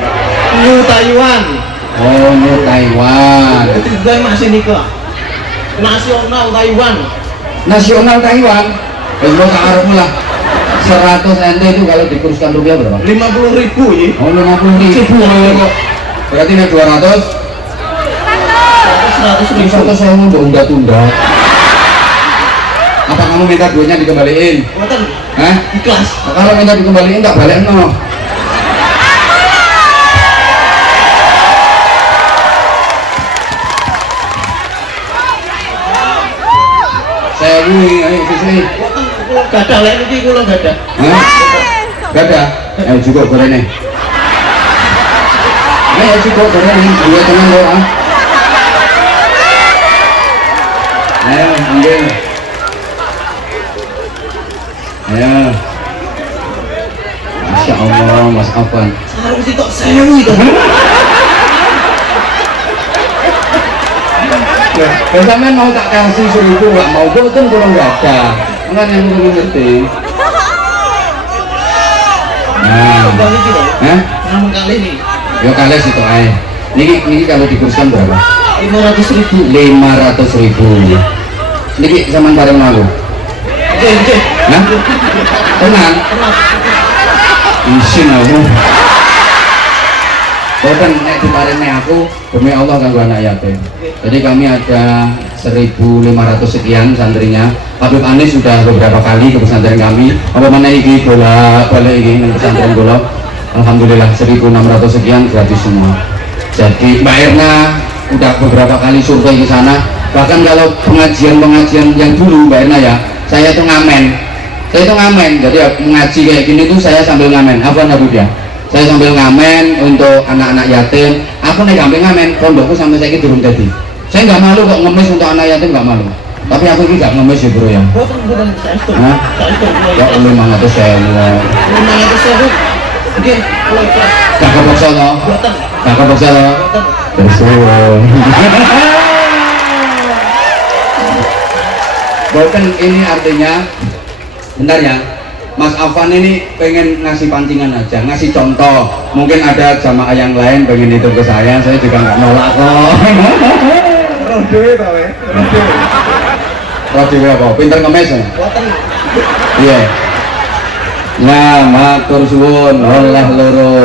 New Taiwan. Oh, New Taiwan. Itu juga masih nikah. Nasional Taiwan. Nasional Taiwan. Wis lo sak arepmu lah. 100 NT itu kalau dikurskan rupiah berapa? 50.000 ya. Oh, 50.000 kok. Berarti nek 200 100.000. saya mau tunda-tunda. Apa kamu minta duitnya dikembaliin? Boten. Hah? Ikhlas. Nah, kalau minta dikembaliin tak balik no. Saya ayo siswi. Boten kula gadah lek niki kula gadah. Hah? Gak ada? Ayo juga gorengnya. Ayo juga gorengnya. Dua teman lo ah. Ayo ambil. Ayo. Masya Allah Mas Afwan. Sarung sitok sewu itu. Ya sampean mau tak kasih 1.000 nggak mau boten kalau nggak ada. Enggak yang perlu ngerti. Nah, Kali iki lho. hah? Namun kali ini Yo kalian situ aja. Niki kalau dikurskan berapa? 500.000. 500.000. Niki zaman bareng malu. Oke. Hah? Tenang. Isin aku. Boten nek diparingi aku demi Allah kanggo anak yatim. Jadi kami ada 1.500 sekian santrinya. Habib Anis sudah beberapa kali ke pesantren kami. Apa mana iki bolak-balik iki nang pesantren kula. Alhamdulillah 1.600 sekian gratis semua. Jadi Mbak Erna udah beberapa kali survei ke sana. Bahkan kalau pengajian-pengajian yang dulu Mbak Erna ya, saya itu ngamen. Jadi mengaji kayak gini tuh saya sambil ngamen. Apa Habib ya? Saya sambil ngamen untuk anak-anak yatim. Aku nih gampang ngamen, pondokku sampai saya durung dadi. Saya nggak malu kok ngemis untuk anak yatim, nggak malu. Tapi aku ini nggak ngemis ya bro ya. Boten saestu. Hah? Saestu. Ya 500.000. 500.000. Oke, kula ikhlas. Gak kepaksa toh? Boten. Gak kepaksa toh? Boten. Terus Boten ini artinya, bentar ya, Mas Afan ini pengen ngasih pancingan aja, ngasih contoh. Mungkin ada jamaah yang lain pengen itu ke saya juga nggak nolak kok. Rode to we. Rodi apa? Pinter ngemes ya? Boten. Iya. Nah, matur suwun oleh loro.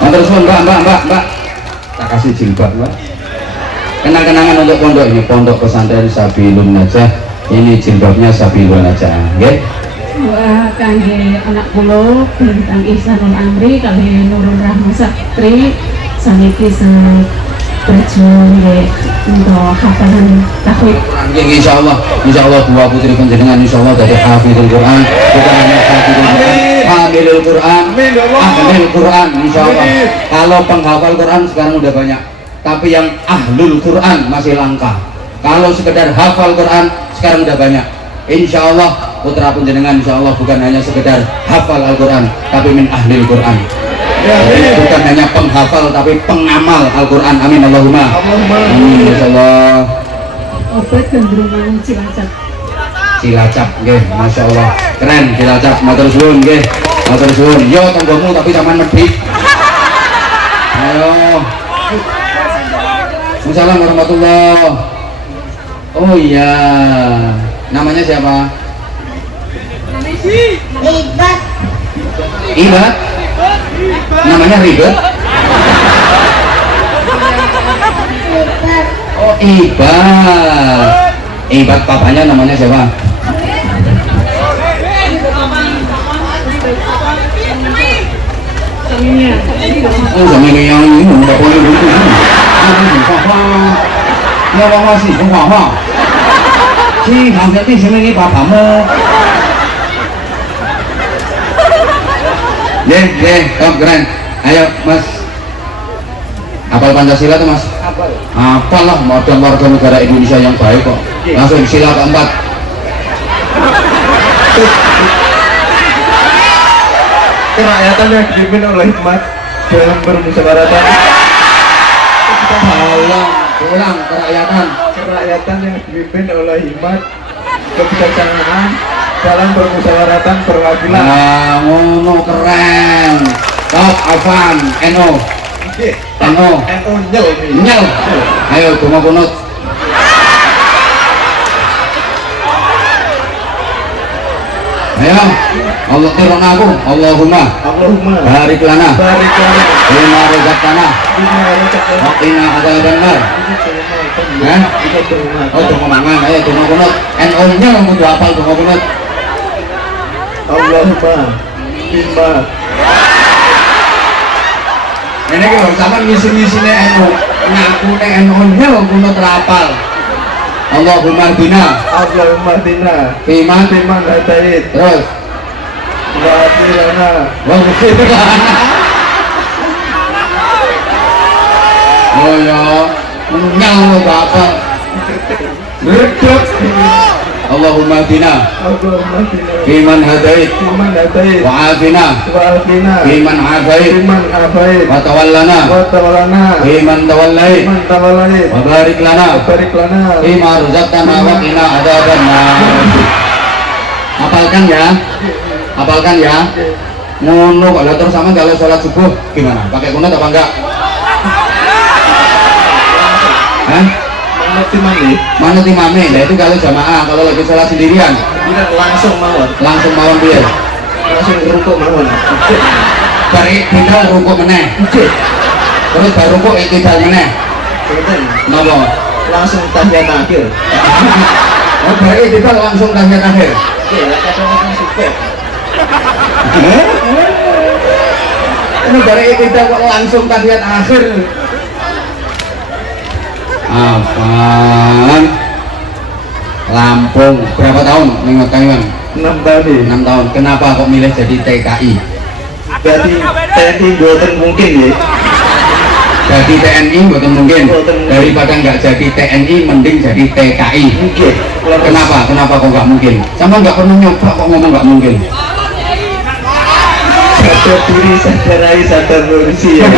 Matur suwun Mbak. Tak kasih jilbab, Mbak. Kenang-kenangan untuk pondok ini, pondok pesantren Sabilun Najah. Ini jilbabnya Sabilun Najah, nggih. Wah, kangge anak kula Bintang Ihsanul Amri kali Nurul Rahma Sakti saniki berjuang nggih untuk hafalan tahfidz. Nggih insyaallah dua putri panjenengan insyaallah dari hafizul Quran, bukan hanya hafizul Quran, hamilul Quran, ahlul Quran insyaallah. Kalau penghafal Quran sekarang udah banyak, tapi yang ahlul Quran masih langka. Kalau sekedar hafal Quran sekarang udah banyak. Insyaallah putra panjenengan insyaallah bukan hanya sekedar hafal Al-Quran, tapi min ahlil Quran. Bukan hanya penghafal tapi pengamal Al-Quran. Amin Allahumma. Amin insyaallah. Obat gendruman Cilacap. Cilacap nggih, masyaallah. Keren Cilacap, matur suwun nggih. Matur suwun. Yo tanggomu tapi sampean medhik. Ayo. Assalamualaikum warahmatullahi. Oh iya. Namanya siapa? Ribet. Ibat. Namanya Ribet. Oh Ibat. Ibat papanya namanya siapa? Iya. Oh, sama yang ini nggak boleh begitu. Ini bahwa ya bahwa sih bahwa si hampir di sini bapakmu. Keren. Ayo Mas. Hafal Pancasila tuh Mas? Hafal lah, modal warga negara Indonesia yang baik kok. Langsung sila keempat. Kerakyatan yang dipimpin oleh hikmat dalam bermusyawaratan. Ulang kerakyatan. Kerakyatan yang dipimpin oleh hikmat kebijaksanaan dalam bermusyawaratan perwakilan. Nah, ngono keren. Top Afan, NO. NO. NO nyel nih. Nyel. Ayo donga kunut. Ayo. Allah tirona aku. Allahumma barik lana Barik lana bima razaqtana bima razaqtana wa qina adzabannar. Hah? Oh, donga mangan. Ayo donga kunut. NO nyel kudu hafal donga kunut. Allahumma bima. Ini kalau sama misi-misinya NU ngaku NU nya kunut rapal. Allahumma dina Fiman Fiman hadait terus Wafirana oh ya nyal bapak redep. Allahumma dina Fiman hadait wa afina Fiman afait wa tawallana Fiman tawallait wa barik lana Fima razaqtana wa qina adzabannar. Hafalkan ya. Ngono kalau terus sama kalau sholat subuh gimana? Pakai kunut apa enggak? Hah? Manut imame. Nah itu kalau jamaah, kalau lagi sholat sendirian langsung mawon piye? langsung rukuk mawon. Bari tinggal rukuk meneh. Terus baru rukuk iktidal meneh. Napa? Langsung tahiyat akhir. Oh, bari iktidal langsung tahiyat akhir. Kadang-kadang suka. Ini dari iktidal kok langsung tahiyat akhir. Apaan? Lampung berapa tahun nengok Taiwan? 6 tahun. 6 tahun. Kenapa kok milih jadi TKI? Jadi TNI buatan mungkin ya. Jadi TNI bukan mungkin. Daripada nggak jadi TNI mending jadi TKI. Mungkin. Kenapa kok nggak mungkin? Sama nggak pernah nyoba kok ngomong nggak mungkin. Sadar diri, sadar rai, sadar bersih ya.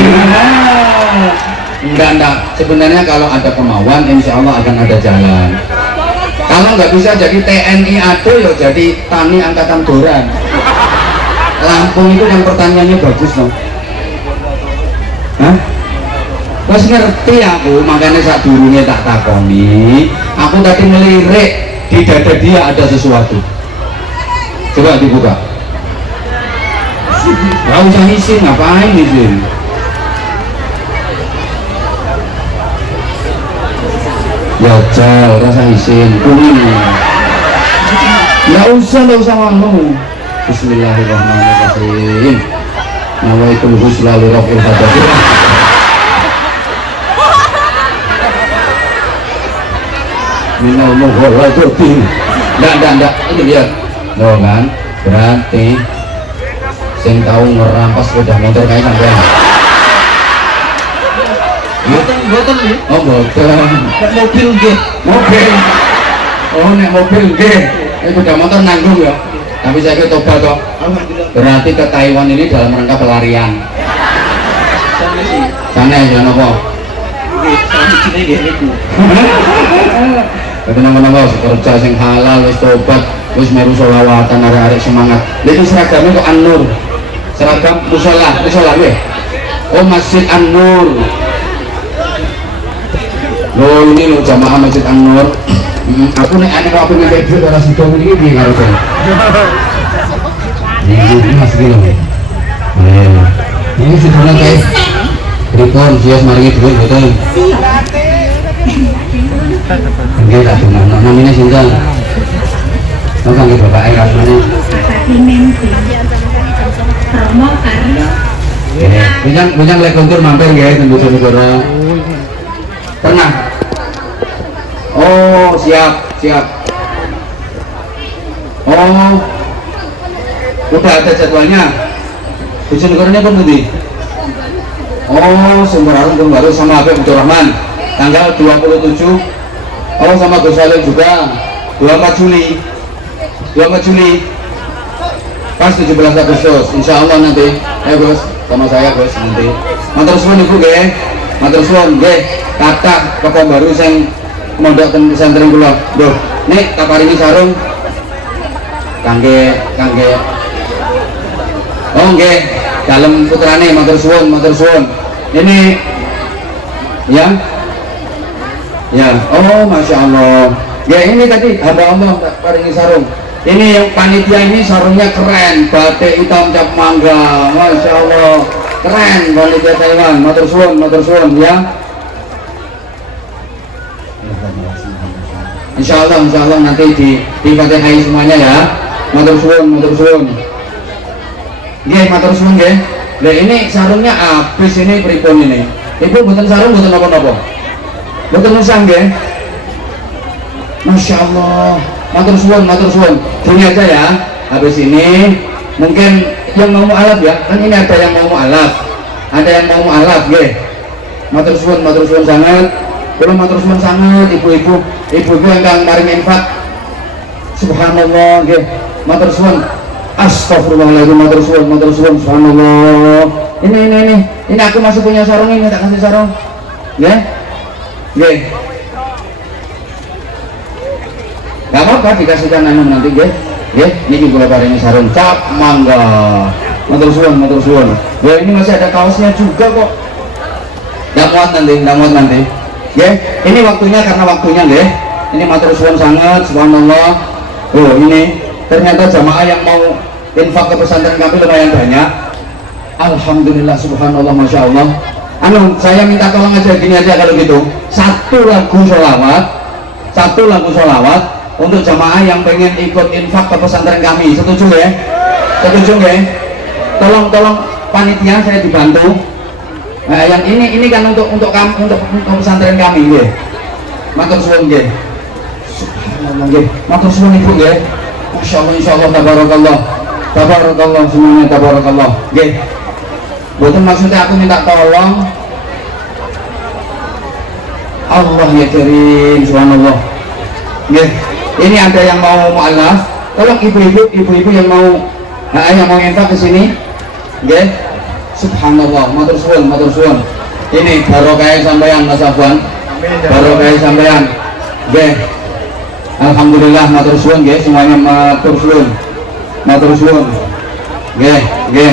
Enggak. Sebenarnya kalau ada kemauan, insya Allah akan ada jalan. Kalau nggak bisa jadi TNI AD, ya jadi Tani Angkatan Doran. Lampung itu kan pertanyaannya bagus loh. Hah? Wes ngerti aku, makanya saat durungnya tak takoni. Aku tadi melirik di dada dia ada sesuatu. Coba dibuka. Gak usah isin, ngapain isin? Jajal, rasa isin, kuning. Gak usah malu. Bismillahirrahmanirrahim. Nawaitul husla li raf'il hadath. Minal mughalladzati. Enggak. Ini lihat. Loh kan? Berarti sing tahu ngerampas sepeda motor kayak sampean. Boten ya. Oh, boten. Mobil nggih. Mobil. Oh, nek mobil nggih. Sepeda motor nanggung ya. Tapi saya tobat kok. Alhamdulillah. Berarti ke Taiwan ini dalam rangka pelarian. Sana sih. Sana ya nopo. Nggih, sami sini nggih niku. Tapi nama-nama kerja sing halal, wis tobat, wis meru sholawatan, arek-arek semangat. Lha seragamnya kok An-Nur. Seragam musola nggih. Oh, Masjid An-Nur. Loh, ini loh jamaah Masjid An-Nur. Aku nek aku ngekek duit ora sida iki piye karo kowe? Ini Mas Gilo. Ini sudah kayak pripun sias maringi duit betul. Nggih tak dengar namanya sinten. Oh kangge bapak rasane. Romo Karyo. Bujang lek kontur mampir nggih teng Bojonegoro. Pernah? Oh, siap. Oh, udah ada jadwalnya. Bojonegoro-nya pun nanti. Oh, Sumber Arum baru sama Habib Abdul Rahman tanggal 27. Oh, sama Gus Salim juga 24 Juli. Pas 17 Agustus. Insya Allah nanti. Gus, sama saya Gus nanti. Matur suwun Ibu nggih. Matur suwun nggih. Kata Bapak baru sing mondok teng pesantren kula. Lho, nek tak paringi sarung kangge oh nggih dalem putrane matur suwun ini ya oh Masya Allah ya ini tadi hamba Allah tak paringi sarung ini yang panitia ini sarungnya keren batik hitam cap mangga Masya Allah keren panitia Taiwan matur suwun ya Insya Allah nanti di Fatihai semuanya ya matur suwun nggih matur suwun nggih. Lah ini sarungnya habis ini pripun ini. Ibu mboten sarung mboten napa-napa. Mboten usah nggih. Masya Allah. Matur suwun. Gini aja ya. Habis ini mungkin yang mau mualaf ya. Kan ini ada yang mau mualaf nggih. Matur suwun sangat. Kula matur suwun sangat ibu-ibu ingkang maring infak. Subhanallah nggih. Matur suwun. Astagfirullahaladzim, matur suwun, subhanallah. Ini aku masih punya sarung ini, tak kasih sarung. Nggih. Gak apa-apa dikasihkan nanti nggih. Niki kula paringi sarung cap mangga. Matur suwun. Ya ini masih ada kaosnya juga kok. Nggak muat nanti. Nggih. Ini waktunya karena waktunya nggih. Ini matur suwun sangat, subhanallah. Oh, ini ternyata jamaah yang mau infak ke pesantren kami lumayan banyak. Alhamdulillah, subhanallah, masya Allah. Saya minta tolong aja gini aja kalau gitu. Satu lagu sholawat untuk jamaah yang pengen ikut infak ke pesantren kami. Setuju ya? Tolong panitia saya dibantu. Nah, yang ini kan untuk pesantren kami nggih. Matur suwun nggih. Subhanallah nggih. Matur suwun Ibu nggih. Masyaallah insyaallah tabarakallah semuanya tabarakallah. Nggih. Boten maksudnya aku minta tolong. Allah ya karim subhanallah. Nggih. Ini ada yang mau mualaf. Tolong ibu-ibu yang mau infak ke sini. Nggih. Subhanallah, matur suwun. Ini barokah sampean Mas Afwan. Barokah sampean. Nggih. Alhamdulillah matur suwun nggih semuanya matur suwun. Nggih.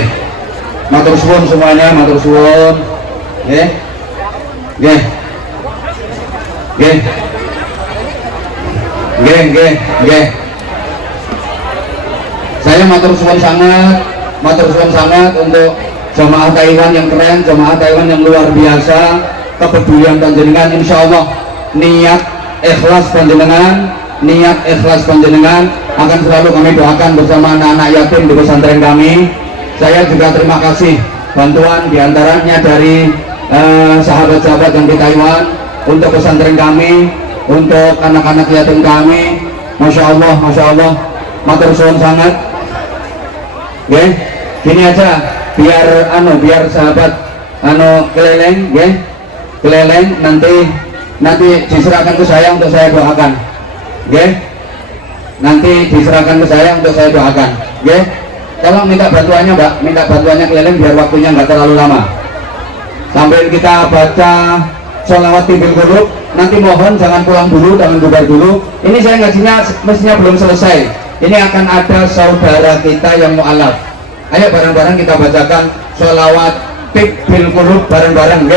Matur suwun semuanya matur suwun. Nggih. Saya matur suwun sangat untuk jamaah Taiwan yang keren, jamaah Taiwan yang luar biasa, kepedulian panjenengan insyaallah niat ikhlas panjenengan akan selalu kami doakan bersama anak-anak yatim di pesantren kami. Saya juga terima kasih bantuan diantaranya dari sahabat-sahabat yang di Taiwan untuk pesantren kami, untuk anak-anak yatim kami. Masya Allah matur suwun sangat. Oke, gini aja biar sahabat keleleng nanti diserahkan ke saya untuk saya doakan. Nanti diserahkan ke saya untuk saya doakan. Tolong minta bantuannya Mbak, minta bantuannya keliling biar waktunya nggak terlalu lama. Sambil kita baca sholawat tibil qulub, nanti mohon jangan pulang dulu, jangan bubar dulu. Ini saya ngajinya mestinya belum selesai. Ini akan ada saudara kita yang mu'alaf. Ayo bareng-bareng kita bacakan sholawat tibil qulub bareng-bareng,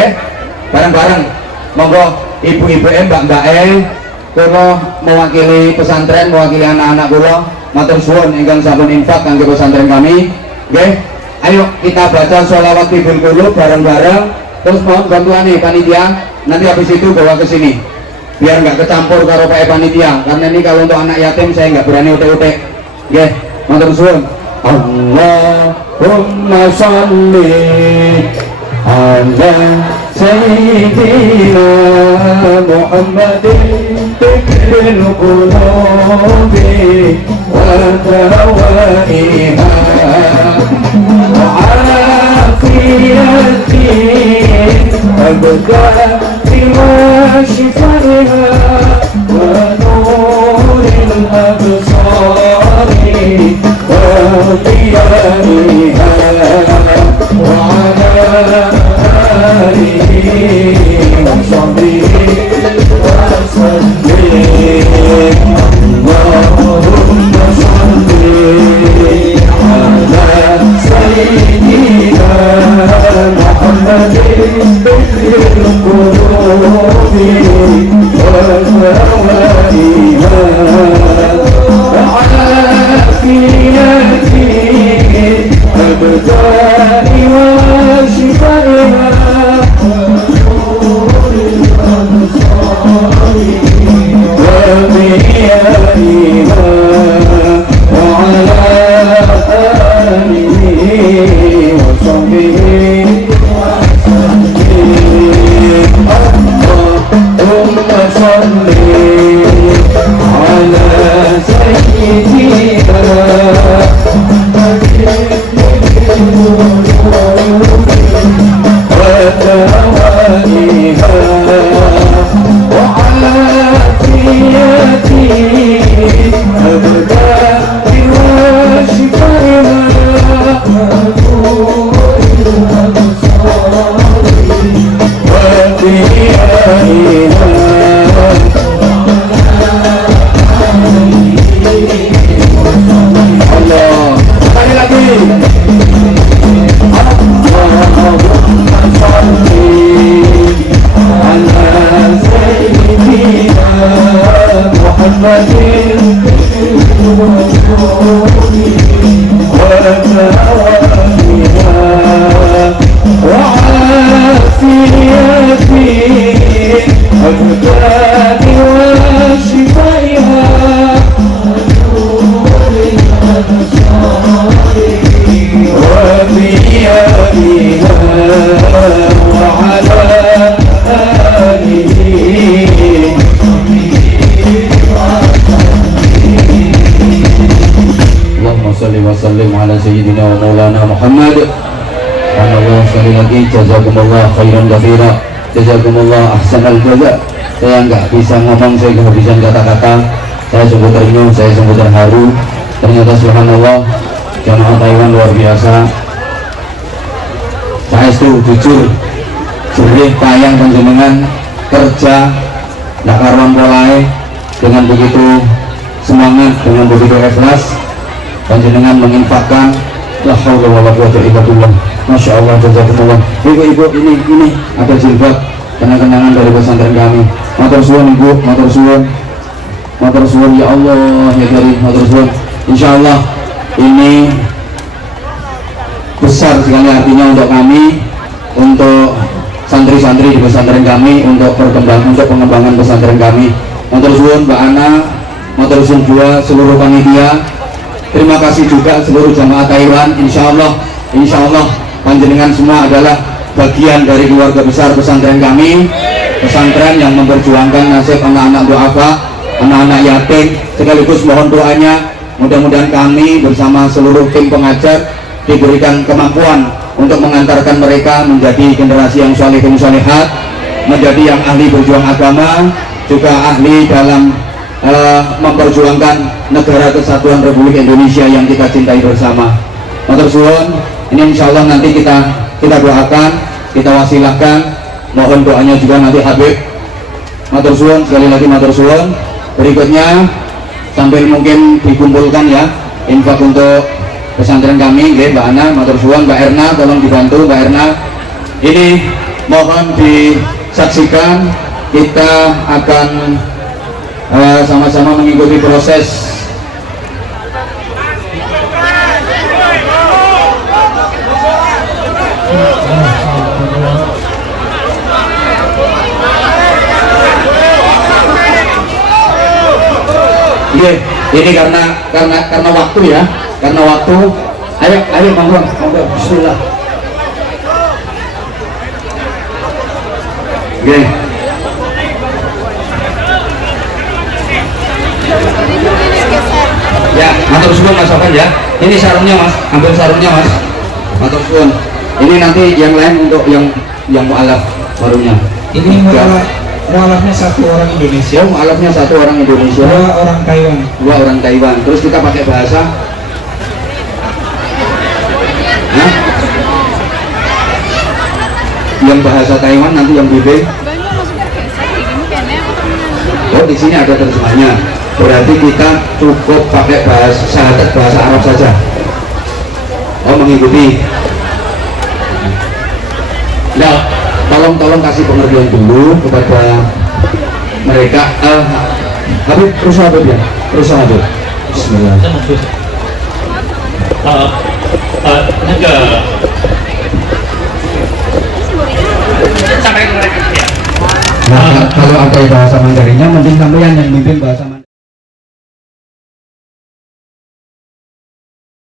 bareng-bareng. Monggo ibu-ibu mbak-mbak kula mewakili pesantren, mewakili anak-anak kula matur suwun ingkang sampun infak kangge pesantren kami. Nggih. Ayo kita baca sholawat tibil qulub bareng-bareng. Terus mohon bantuan nih panitia, nanti habis itu bawa ke sini. Biar nggak kecampur karo Pak panitia, karena ini kalau untuk anak yatim saya nggak berani utek-utek. Nggih, matur suwun. Allah Allahumma salli ala Sayyidina Muhammadin tikril qulubi wa dawaiha wa afiyati abdati wa shifaiha wa nuril absari wa diyaiha wa ala وصحبه وسلم اللهم صل على سيدنا محمد بالقلوب وسوائها وعافيته الأبدان وشفائها وبيائها وعلى آله وصحبه اللهم صل على سيدنا ودوائها وعافيته الأبدان وشفائها وبيائها Allah sekali lagi Allahumma sholli ala sayyidina Muhammadin wa tawaffiha wa afiyati abdani wa shifaiha وبيائها وعلى آله اللهم صل وسلم على سيدنا ومولانا محمد. Allah sekali lagi jazakumullah khairan katsira, jazakumullah ahsanal jaza. Saya nggak bisa ngomong, saya nggak bisa kata-kata, saya sungguh tersenyum, saya sungguh terharu. Ternyata subhanallah jamaah Taiwan luar biasa. Saya itu jujur jerih payang panjenengan kerja ndak karuan polae dengan begitu semangat, dengan begitu ikhlas panjenengan menginfakkan la haula wala quwwata illa billah. Masya Allah, jazakumullah. Ibu-ibu ini ada jilbab kenang-kenangan dari pesantren kami. Matur suwun ibu, matur suwun, matur suwun ya Allah ya Karim, matur suwun. Insya Allah ini besar sekali artinya untuk kami, untuk santri-santri di pesantren kami, untuk pengembangan pesantren kami. Matur suwun Mbak Ana, matur suwun juga seluruh panitia. Terima kasih juga seluruh jamaah Taiwan. Insya Allah panjenengan semua adalah bagian dari keluarga besar pesantren kami, pesantren yang memperjuangkan nasib anak-anak duafa, anak-anak yatim. Sekaligus mohon doanya, mudah-mudahan kami bersama seluruh tim pengajar diberikan kemampuan untuk mengantarkan mereka menjadi generasi yang salihun salihat, menjadi yang ahli berjuang agama, juga ahli dalam memperjuangkan negara kesatuan Republik Indonesia yang kita cintai bersama. Matur suwun. Ini insya Allah nanti kita doakan, kita wasilahkan, mohon doanya juga nanti Habib. Matur suwun, sekali lagi matur suwun. Berikutnya sambil mungkin dikumpulkan ya infak untuk pesantren kami, Mbak Ana, matur suwun. Mbak Erna tolong dibantu, Mbak Erna. Ini mohon disaksikan, kita akan sama-sama mengikuti proses ini karena waktu ya, karena waktu Ayo monggo, bismillah. Oke. Ya, matur suwun Mas Sofan ya. Ini sarungnya Mas, ambil sarungnya Mas. Matur suwun. Ini nanti yang lain untuk yang mualaf sarungnya. Ini mualafnya satu orang Indonesia, Mualafnya satu orang Indonesia, dua orang Taiwan. Terus kita pakai bahasa. Hah? Yang bahasa Taiwan nanti yang bimbing. Oh, di sini ada terjemahnya. Berarti kita cukup pakai syahadat bahasa Arab saja. Oh, mengikuti. Nah, tolong kasih pengertian dulu kepada mereka. Habib, berusaha Habib ya, berusaha Habib. Bismillah. 那个sampai Nah, kalau ada bahasa Mandarinnya, mungkin sampean yang mimpin bahasa Mandarin.